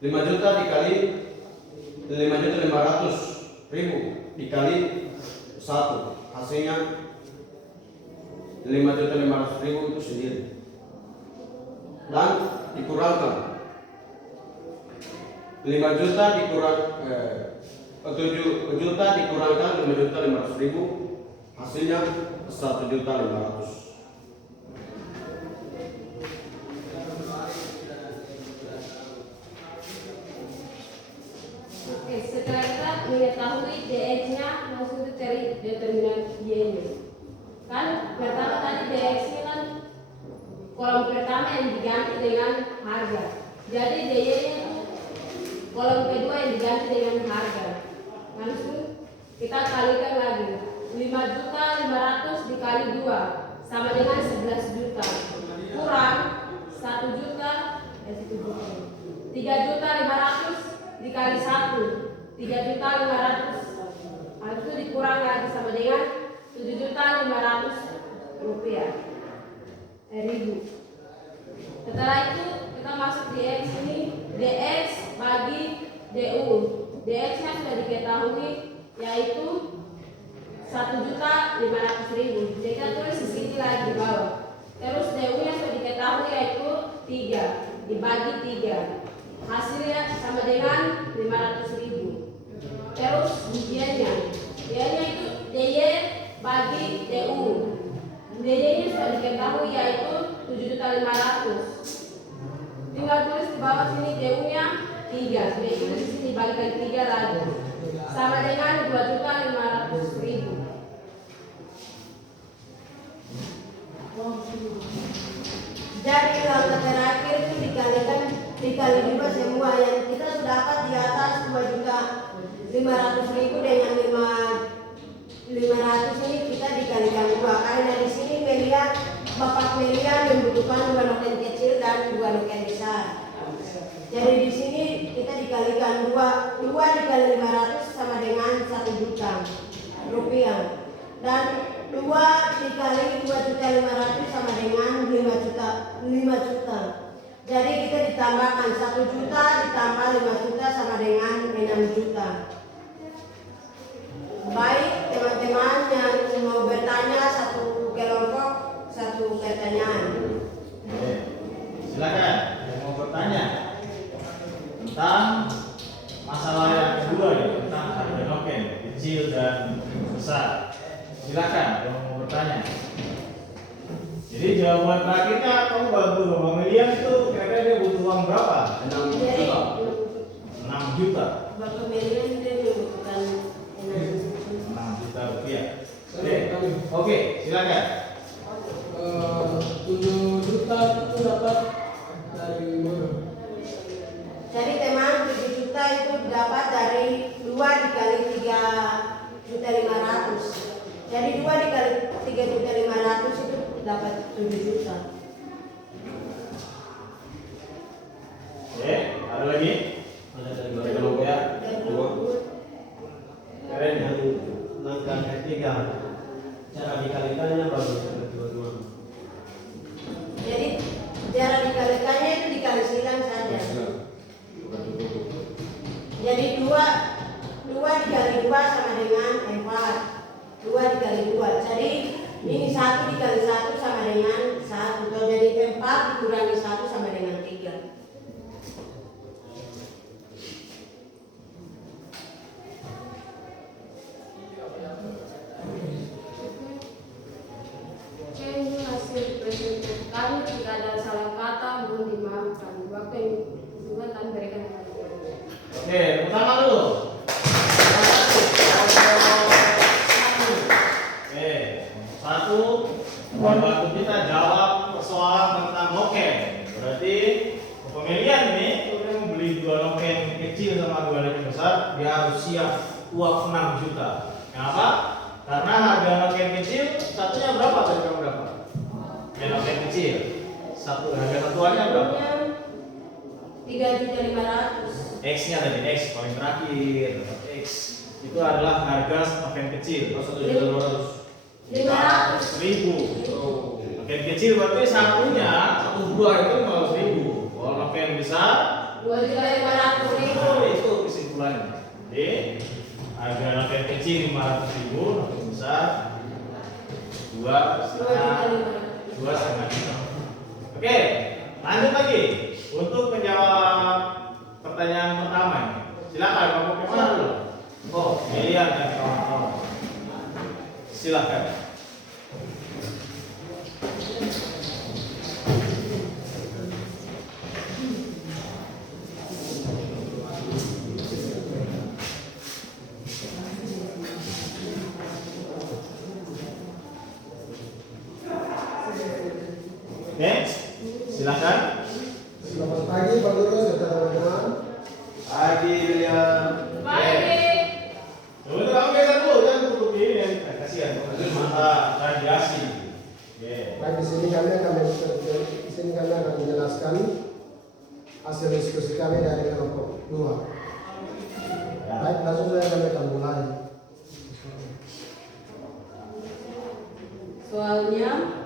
5 juta dikali 5.500.000 dikali 1 hasilnya 5.500.000 itu sendiri, dan dikurangkan 5 juta dikurang 7 juta dikurangkan 5.500.000 hasilnya 1.500.000. Oke, setelah kita mengetahui DX-nya, langsung kita cari determinan Y-nya. Kan pertama tadi DX-nya kan kolom pertama yang diganti dengan harga. Jadi DY-nya itu kolom kedua yang diganti dengan harga. Langsung kita kalikan lagi. 5.500.000 dikali 2 sama dengan 11 juta. Kurang 1 juta 3.500.000 dikali 1 3.500.000, itu dikurang lagi sama dengan 7.500.000 rupiah. Setelah itu kita masuk di X ini, DX bagi DU. DX nya sudah diketahui yaitu 1.500.000. Jadi kita tulis di sini lagi di bawah. Terus DU nya sudah diketahui yaitu 3 dibagi 3. Hasilnya sama dengan 500.000. Terus Y-nya itu DY bagi DU. DY-nya sudah diketahui yaitu 7.500.000. Tinggal tulis di bawah sini DU-nya 3. Sudah tulis di sini bagikan 3 lagi. Sama dengan 2.500.000. Jadi langkah terakhir itu dikali juga semua yang kita sudah dapat di atas 2.500.000 dengan 500 ini kita dikalikan 2, karena di sini Bapak Melia membutuhkan 2 noken kecil dan 2 noken besar. Jadi di sini kita dikalikan 2 dikali 500 sama dengan 1 juta rupiah, dan 2 dikali 2.500.000 sama dengan 5 juta. Jadi kita ditambahkan 1 juta ditambah 5 juta sama dengan 6 juta. Baik teman-teman yang mau bertanya, satu kelompok satu pertanyaan. Silakan yang mau bertanya tentang masalah yang kedua ya, tentang harga noken kecil dan besar. Silakan yang mau bertanya. Jadi jawaban terakhirnya kamu bantu Bang Milian itu kira-kira dia butuh uang berapa? 6 juta. 6 juta. Bapak Melia dia membutuhkan 6 juta rupiah. Oke, silakan. 7 juta itu dapat dari mana? Jadi teman 7 juta itu dapat dari 2 dikali 3.500.000. Jadi 2 dikali 3.500.000 itu dapat 7 juta. Oke, ada lagi? Ada dari kelompok ya. 2. Keren ya. Langkah ketiga, cara dikalikannya bagus dua-dua. Jadi cara dikalikannya itu dikali 9 saja. Jadi 2 dikali 2 sama dengan 4. 2 dikali 2. Jadi ini 1 dikali 1 sama dengan 1. Jadi 4 dikurangi 1 sama dengan 3. Oke, ini hasil presentasi kami. Jika ada salah kata mohon dimaafkan. Waktu yang juga kami berikan kepada Anda. Oke, pertama dulu. Oke, 1 membantu kita jawab soal siap uang 6 juta. Kenapa? Karena harga noken kecil satunya berapa tadi kamu dapat? Noken kecil satu harga satuannya berapa? 3.500.000. X-nya tadi X paling terakhir dapat X itu adalah harga noken kecil. 1.200.000. Noken kecil berarti satunya satu buah itu 15.000. Kalau noken besar 2.500.000. itu kesimpulannya. Jadi harga noken kecil 500.000, noken besar 2,5 juta. Oke, lanjut lagi untuk menjawab pertanyaan pertama ini. Silakan kamu kemana dulu? Oh, Lilian dan kawan-kawan. Silakan. Next, silakan. Selamat pagi Pak Guru serta teman-teman. Pagi William. Coba kamu geser dulu, jangan tutup ini. Kasihan, mata radiasi. Baik, di sini kami akan menjelaskan hasil diskusi kami dari kelompok 2. Baik, langsung saja kami akan mulai. Soalnya,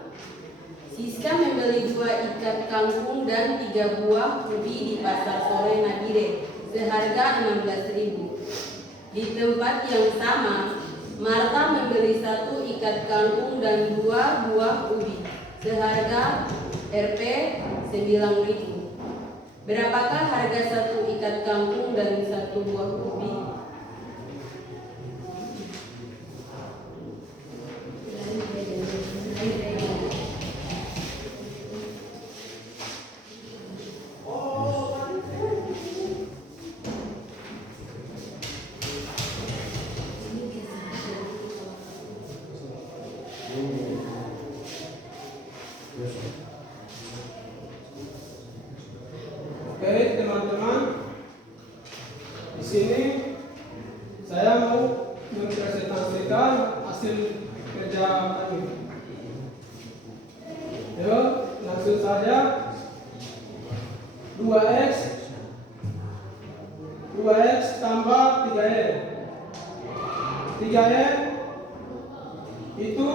Siska membeli 2 ikat kangkung dan 3 buah ubi di pasar sore Nagire seharga 16.000. Di tempat yang sama, Marta membeli 1 ikat kangkung dan 2 buah ubi seharga Rp 9.000. Berapakah harga 1 ikat kangkung dan 1 buah ubi? Oke teman-teman, di sini saya mau mempresentasikan hasil kerja kami. Yuk, langsung saja. 2x tambah 3e. 3e itu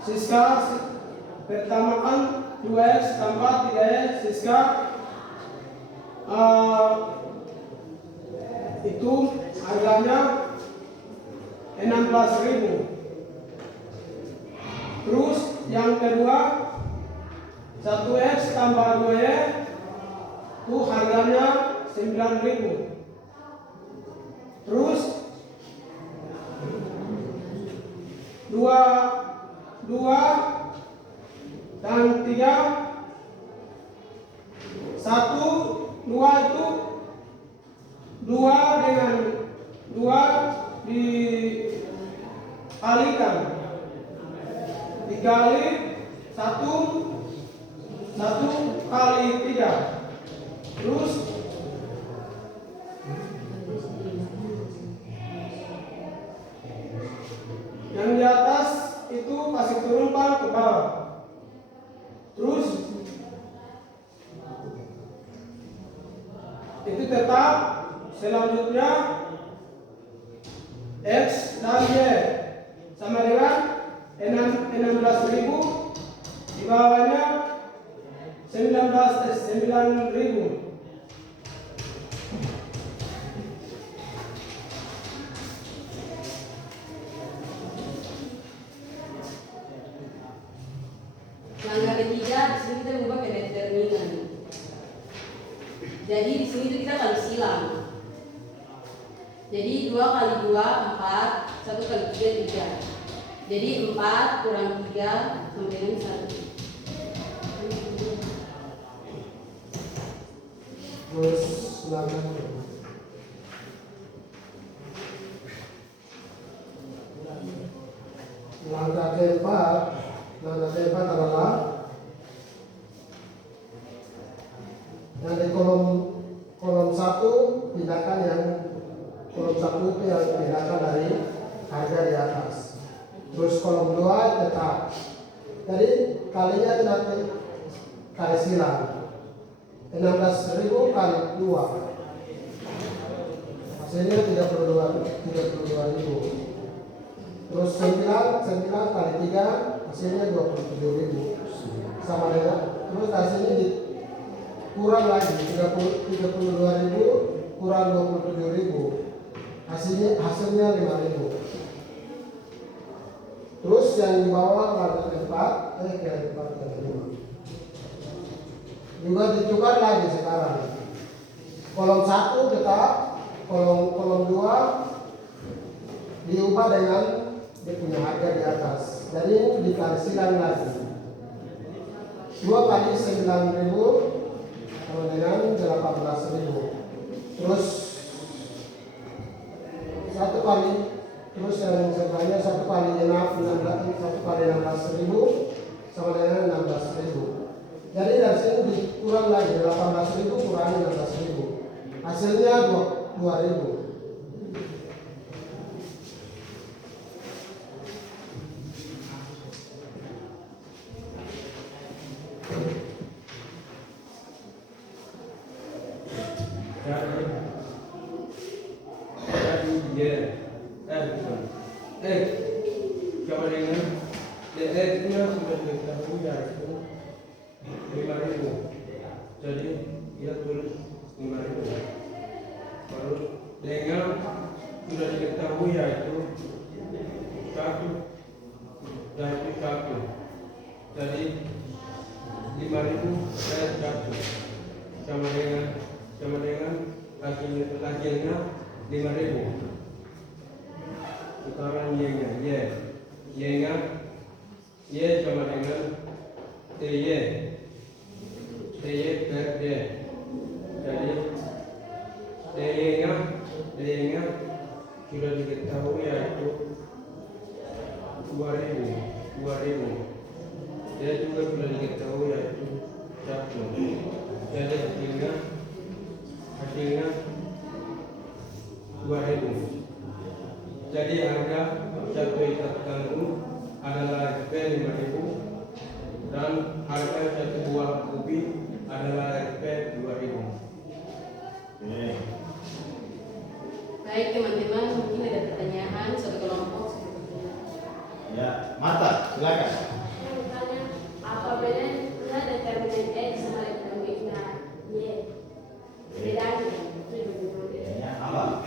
Siska pertama kan 2x tambah 3e Siska itu harganya 16.000. Terus yang kedua 1x tambah 2e itu harganya 9.000. Terus 2 dan 3 1 2 itu 2 dengan 2 dikalikan dikali 1 kali 3. Terus yang di atas itu kasih turunkan ke bawah. Terus itu tetap selanjutnya X dan Y sama dengan 16.000, di bawahnya 9.000. Langkah ketiga, di sini kita ubah ke determinan. Jadi di sini kita akan silang. Jadi 2 kali 2 4, 1 kali 3 3. Jadi 4 kurang 3 sama dengan 1. Terus langkah keempat adalah yang di kolom kolom 1 pindahkan yang kolom 1 itu yang pindahkan dari harga di atas. Terus kolom 2 tetap. Jadi kalinya itu nanti kali silang 16.000 kali 2 hasilnya 32.000. Terus 9 kali 3 hasilnya 27.000 sama dengan, terus hasilnya kurang lagi 32.000 kurang 27.000 hasilnya 5.000. Terus yang di bawah kali 4 kali 5 juga ditukar lagi sekarang. Kolom 1 tetap, kolom 2 diubah dengan dia punya harga di atas. Jadi dikali silang lagi. 2 kali 9.000 sama dengan 18.000. Terus 1 kali, terus yang sebelahnya 1 kali 16.000 sama dengan 16.000. Jadi dari sini dikurang lagi 18.000 kurangi 16.000. Hasilnya 2.000. Sama dengan DX-nya sudah diketahui yaitu 5.000. Jadi dia tulis 5.000. Baru dengan sudah diketahui yaitu 1. Jadi 5.000 dan 1 sama dengan hasilnya 5.000. Sekarang Y-nya sama dengan TY per D. Jadi TY-nya sudah diketahui yaitu 2.000. Dia juga sudah diketahui yaitu 1. Jadi hasilnya 2.000. Jadi harga satu ikat kalung adalah Rp 5.000 dan harga satu buah ubi adalah Rp 2.000. Baik teman-teman, mungkin ada pertanyaan satu kelompok. Ya, Marta, silakan. Saya bertanya, apa bedanya determinan X sama determinan Y? Bedanya? Bedanya apa?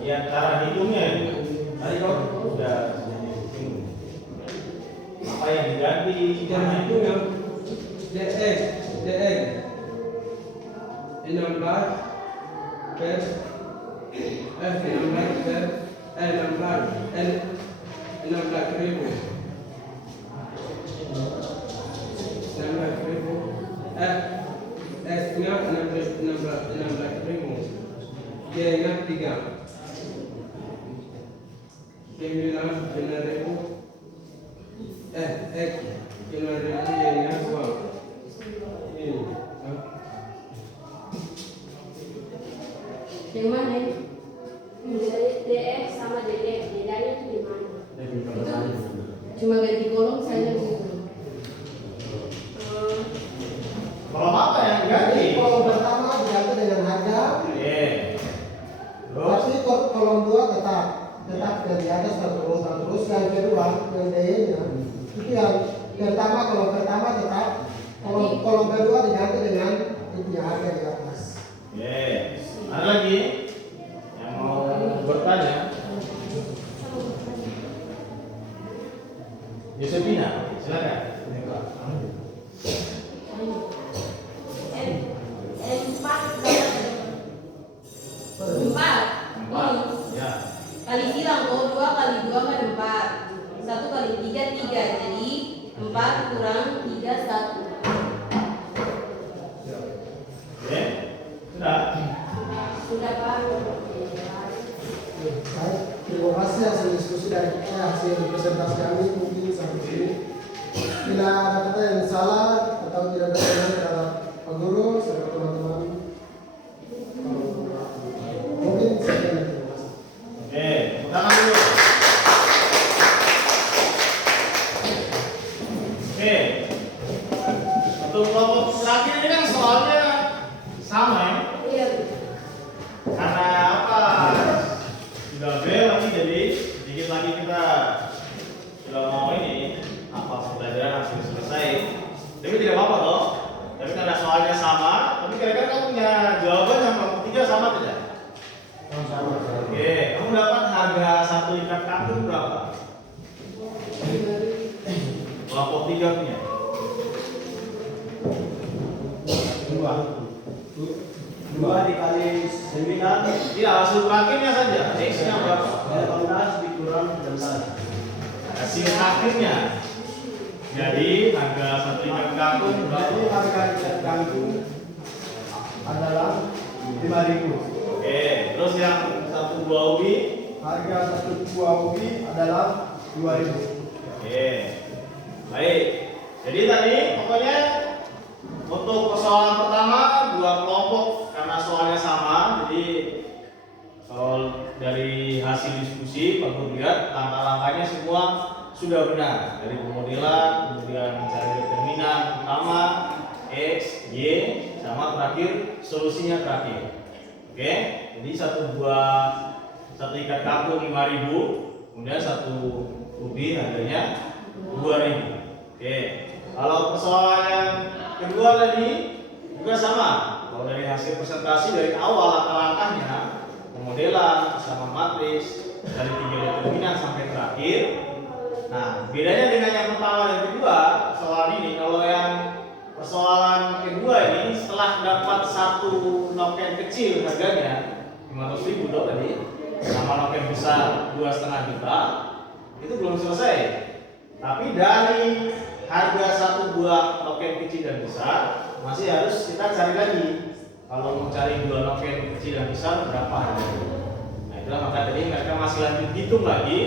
Ya, cara hitungnya itu. Tadi kok sudah hitung. Apa yang diganti? Cara itu yang DX 16 per 16.000. S-nya 16.000. Y-nya 3. 9.000. X 9.000 Y-nya 2. Ini. Yang mana? DX sama DX, bedanya itu di mana? Cuma ganti kolom saja gitu. Kolom apa yang diganti? Jadi kolom pertama diganti dengan harga. Terus Tapi kolom 2 tetap dari atas terus yang kedua yang D-nya itu yang pertama, kolom pertama tetap, kolom kedua diganti dengan itu harga di atas. Ada lagi yang mau bertanya? Yosefina, silakan. Empat. Ya. Kali silang, 2 kali 2 kan 4. 1 kali 3 3. Jadi 4 kurang 3 1. Oke. Sudah. Sudah Pak. Baik, terima kasih hasil diskusi dari hasil presentasi kami mungkin sampai sini. Bila ada kata yang salah atau Guru serta teman-teman. Mungkin sekian terima kasih. Oke, tepuk tangan dulu. Oke, untuk kelompok terakhir ini kan soalnya sama ya. Iya. Karena apa? Sudah bel lagi, jadi sedikit lagi kita sudah mau ini apa pembelajaran hampir selesai. Tapi tidak apa-apa toh. Tapi karena soalnya sama, tapi kira-kira kamu punya jawaban yang kelompok 3 sama tidak? Sama-sama. Oke, kamu dapat harga satu ikat kangkung berapa? Kelompok 3 punya. Dua dikali 9, Iya, hasil terakhirnya saja. X-nya berapa? 18 dikurang 16. Hasil akhirnya. Jadi harga satu ikat kangkung Jadi berapa? harga ikat kangkung adalah 5.000. Oke, terus yang satu buah ubi. Harga satu buah ubi adalah 2.000. Oke, baik. Jadi tadi pokoknya untuk persoalan pertama dua kelompok karena soalnya sama. Jadi kalau dari hasil diskusi Pak Guru lihat langkah-langkahnya semua sudah benar, dari pemodelan, kemudian mencari determinan utama X, Y, sama terakhir solusinya terakhir. Oke, jadi satu ikat kangkung 5.000, kemudian satu ubi harganya 2.000. Oke, kalau persoalan yang kedua tadi juga sama. Kalau dari hasil presentasi dari awal langkah-langkahnya, pemodelan sama matriks dari 3 determinan sampai terakhir. Nah, bedanya dengan yang pertama dan kedua, persoalan ini, kalau yang persoalan kedua ini setelah dapat satu noken kecil harganya 500.000 dong tadi, sama noken besar 2,5 juta, itu belum selesai. Tapi dari harga satu buah noken kecil dan besar masih harus kita cari lagi. Kalau mau cari dua noken kecil dan besar berapa harganya? Nah, itulah maka tadi mereka masih lanjut hitung lagi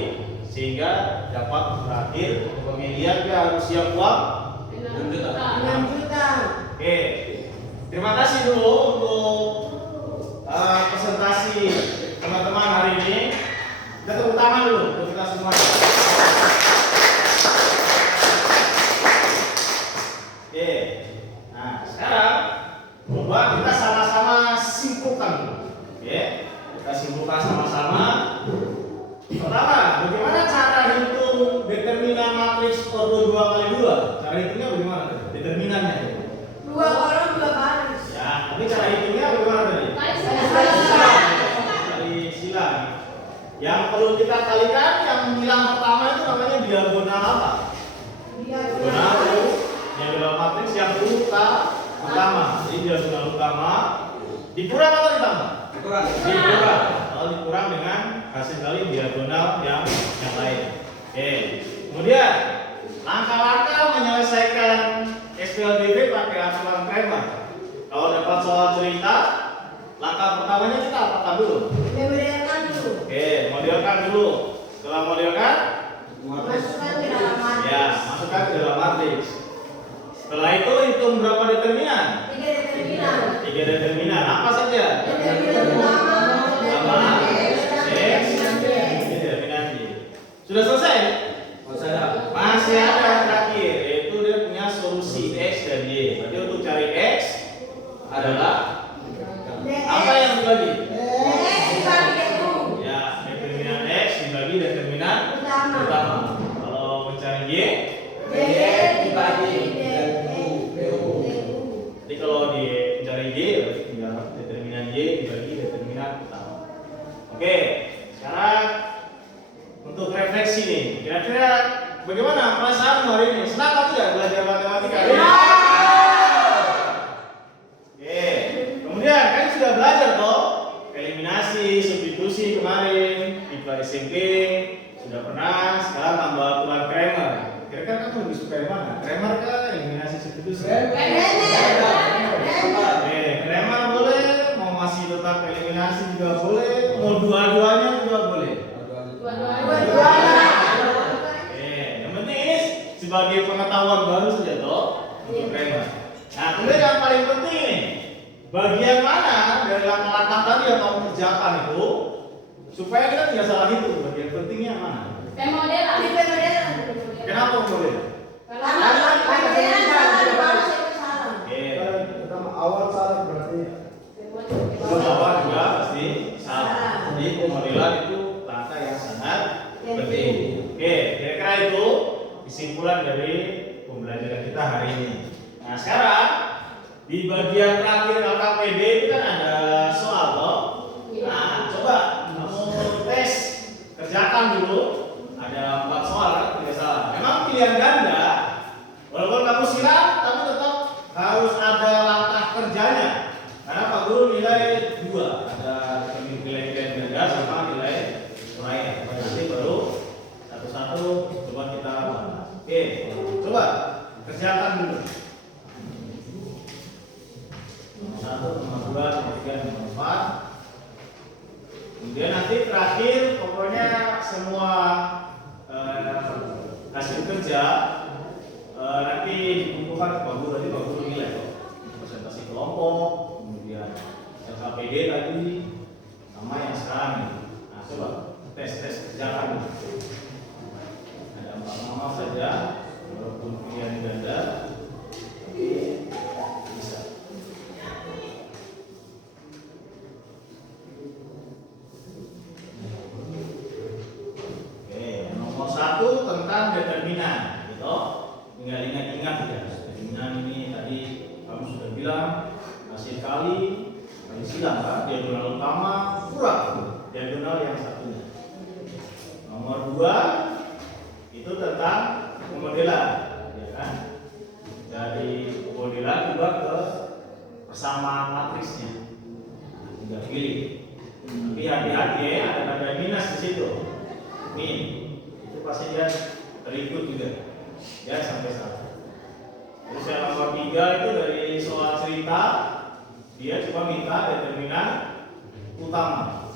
sehingga dapat terakhir pemilihan dia harus siap uang 6 juta. 6 juta. Oke, terima kasih dulu untuk presentasi teman-teman hari ini. Kita tepuk tangan dulu untuk kita semuanya. Oke, nah sekarang coba kita sama-sama simpulkan dulu. Oke, kita simpulkan sama-sama. Pertama, bagaimana cara hitung determinan matriks ordo 2x2? Cara hitungnya bagaimana? Determinannya. 2 kolom 2 baris. Ya, tapi cara hitungnya bagaimana tadi? Dari sila. Yang perlu kita kalikan yang bilang pertama itu namanya diagonal apa? Diagonal diagonal matriks yang utama. Jadi diagonal utama dikurang atau ditambah? Dikurang. Kalau dikurang dengan hasil kali diagonal yang lain. Oke. Kemudian langkah-langkah menyelesaikan SPLDB pakai aturan Kramer. Kalau dapat soal cerita, langkah pertamanya kita apakan dulu? Modelkan dulu. Oke, modelkan dulu. Setelah modelkan, Masukkan ke dalam matriks. ya masukkan ke dalam matriks. Setelah itu hitung berapa determinan? 3 determinan. 3 determinan. Apa saja? Determinan utama, determinan X, dan determinan Y. Ini determinan Y. Sudah selesai? Masih ada yang terakhir, yaitu dia punya solusi X dan Y. Berarti untuk cari X adalah apa yang dibagi? X dibagi DU. Ya, determinan X dibagi determinan Utama. utama. Kalau mencari Y, Y dibagi DU. jadi kalau di mencari Y berarti tinggal determinan Y dibagi determinan utama. Oke, sekarang untuk refleksi nih, kira-kira bagaimana perasaan hari ini? Senang atau tidak belajar matematika hari ini? Oke, kemudian kan sudah belajar toh eliminasi, substitusi kemarin di SMP sudah pernah. Sekarang tambah aturan Kramer. Kira-kira kamu lebih suka yang mana? Kramer kah eliminasi, substitusi? Kramer boleh, mau masih tetap eliminasi juga boleh, mau dua-duanya juga boleh. Yang penting ini sebagai pengetahuan baru saja toh untuk Kramer. Nah, kemudian yang paling penting ini bagian mana dari langkah-langkah tadi yang kamu kerjakan itu supaya kita tidak salah hitung. Bagian pentingnya mana? Pemodelan. Di pemodelan. Kenapa kemudian? Karena pemodelan salah di bawah saya salah. Oke. Pertama awal salah berarti Belum awal juga pasti salah. Jadi pemodelan itu langkah yang sangat penting. Oke, kira-kira itu kesimpulan dari pembelajaran kita hari ini. Nah sekarang di bagian terakhir LKPD itu kan ada soal toh. Nah coba kamu tes kerjakan dulu. Ada 4 soal kan tidak salah. Memang pilihan ganda. Walaupun kamu silang, tapi tetap harus ada langkah kerjanya. Karena Pak Guru nilai 2, ada nilai ganda sama nilai uraian. Nanti baru satu-satu coba kita bahas. Oke, coba kerjakan dulu. Nomor 1, nomor 2, nomor 3, nomor 4. Kemudian nanti terakhir pokoknya semua hasil kerja nanti dikumpulkan ke Pak Guru, nanti Pak Guru nilai kok. Presentasi kelompok, kemudian LKPD tadi sama yang sekarang ini. Nah coba tes kerjakan dulu. Ada 4 nama saja, walaupun pilihan ganda, tapi bisa. Oke, nomor 1 tentang determinan, gitu. Tinggal ingat-ingat ya. Determinan ini tadi kamu sudah bilang hasil kali silang kan, diagonal utama kurang diagonal yang satunya. Nomor 2 itu tentang pemodelan, ya kan? Dari pemodelan juga ke persamaan matriksnya. Tinggal pilih. Tapi hati-hati ya, ada tanda minus di situ. Min, itu pasti dia terikut juga. Ya sampai salah. Terus yang nomor 3 itu dari soal cerita, dia cuma minta determinan utama.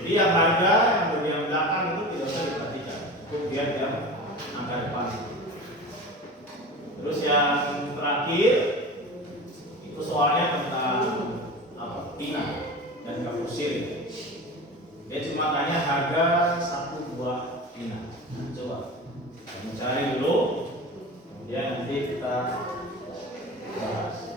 Jadi yang harga yang bagian belakang itu tidak usah diperhatikan. Itu biar dia angka depan. Terus yang terakhir itu soalnya tentang pina dan kapusir. Dia cuma tanya harga 1 buah pina. Nah, coba kamu cari dulu, kemudian nanti kita bahas.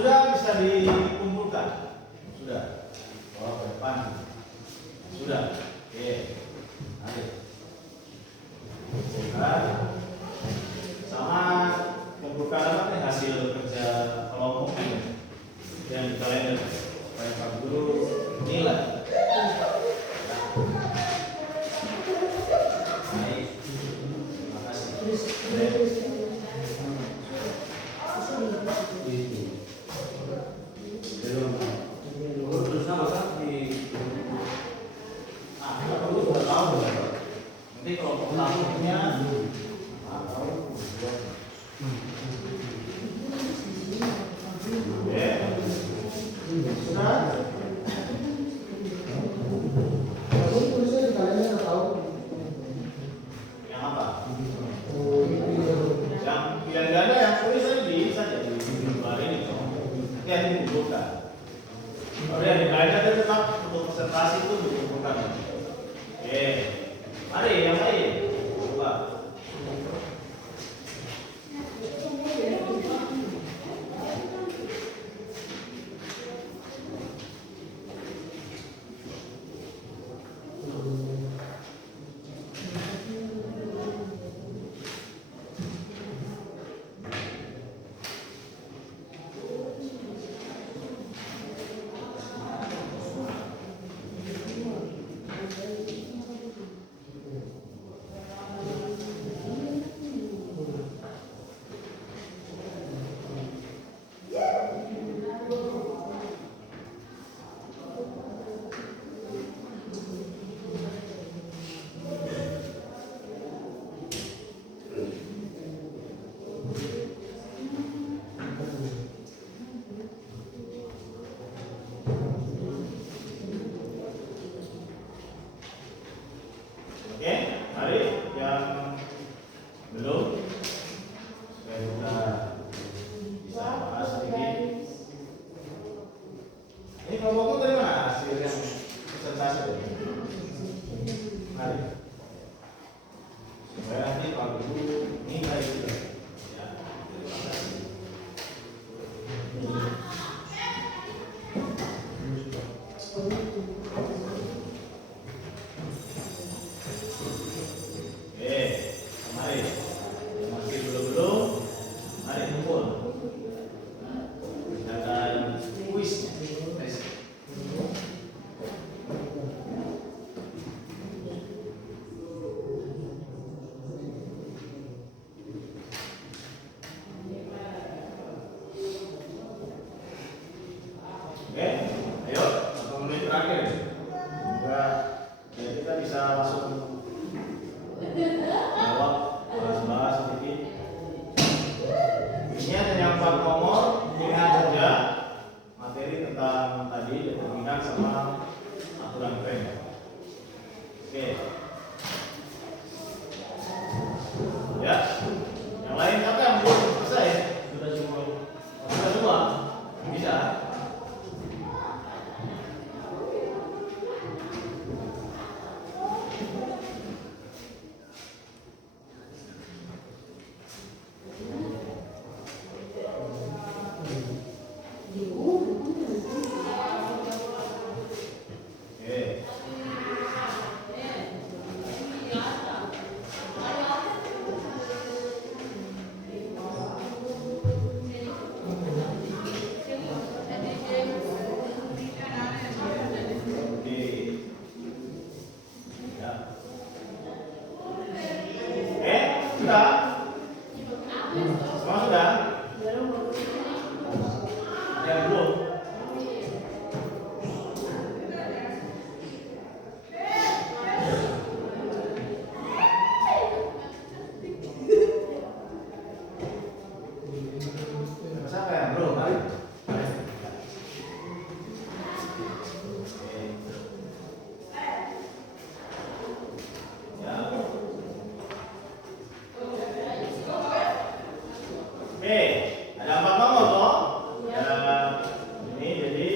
Sudah bisa dikumpulkan. Sudah. Bawa ke depan. Sudah. Oke. Ayo. Kumpulkan. Sama kumpulkan apa nih hasil kerja kelompok ini yang di kalender supaya Pak Guru nilai. Baik. Terima kasih. Nanti kalau kelompoknya Mari yang belum supaya kita bisa bahas sedikit. Ini kelompokku dari mana hasil yang presentasi? Mari. Supaya nanti Pak Guru nilai juga. Ya, terima kasih. Oke, mari. Yang masih belum, mari kumpul. Kita akan kuis. Oke, ayo 1 menit terakhir. Semoga ya kita bisa langsung jawab, bahas-bahas sedikit. Ini ada yang 4 nomor, pilihan saja materi tentang tadi determinan sama aturan frame. Oke. Ya, yang lain apa yang belum selesai? Sudah semua, bisa. Oke. Oke. Ya. Sudah? Semua sudah? Ada yang belum? Siapa yang belum? Mari. Ya. Oke, ada 4 nomor toh? Ya. Ini jadi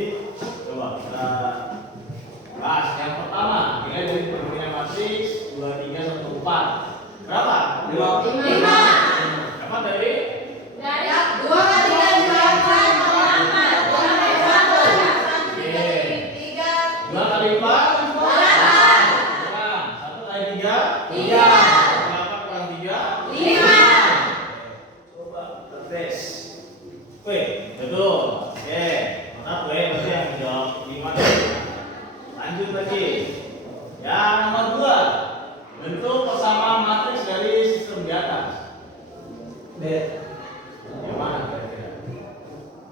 coba kita bahas yang pertama. Nilai dari determinan matriks 2, 3, 1, 4. Berapa? 5. Dapat dari? Dari 2 kali 3 2 4 2 kali 4 1 kali 3 3. 8 kurang 3 5. Coba kita tes. Wih, betul. Oke, mana gue berarti yang jawab 5 tadi. Lanjut lagi. Yang nomor 2. Bentuk persamaan matriks dari sistem di atas. B. Yang mana kira-kira?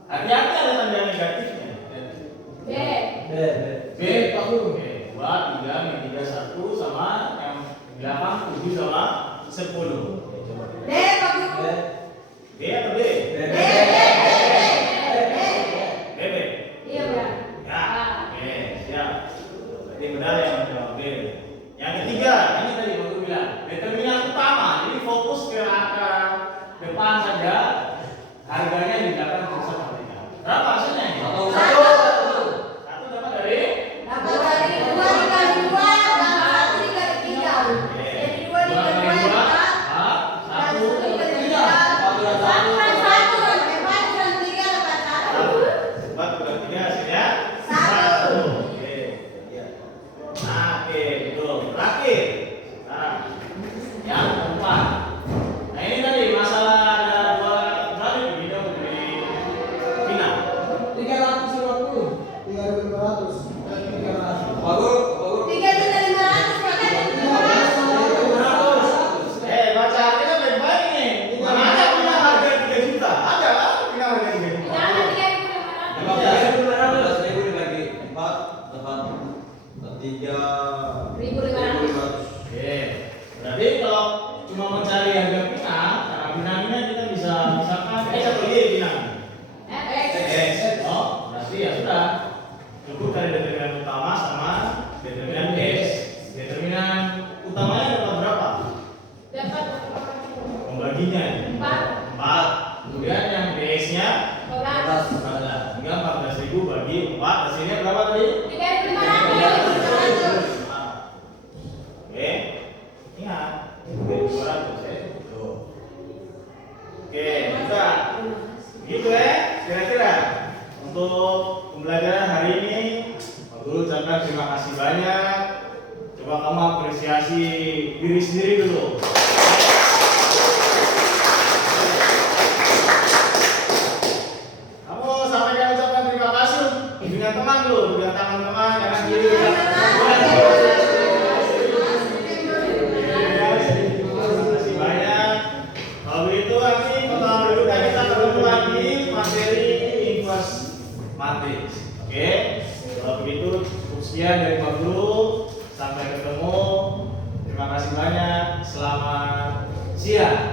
Hati-hati ada tanda negatifnya. B. B. B, Pak Guru. Oke, 2, 3, yang 3, 1 sama yang 8, 7 sama 10. Oke, coba kita. D Pak Guru. B atau B? D. B, B. Iya benar. Ya, oke, siap. Berarti benar yang menjawab B. Yang ketiga, ini tadi Pak Guru bilang, determinan utama. Jadi fokus ke angka depan saja, harganya di belakang bisa perhatikan. Berapa hasilnya? 1 dapat dari? Dapat dari 2 dikali 2 dan 1 dikali 3. Oke. Jadi 2 dikali 2 2 kali 2, 4. 1 apresiasi diri sendiri dulu. Kamu sampaikan ucapan terima kasih dengan teman dulu, dengan tangan teman, jangan diri. Terima kasih banyak. Kalau begitu nanti pertama berikutnya kita ketemu lagi materi informatif. Oke? Kalau begitu cukup sekian dari Pak Guru. Sampai ketemu. Terima kasih banyak. Selamat siang.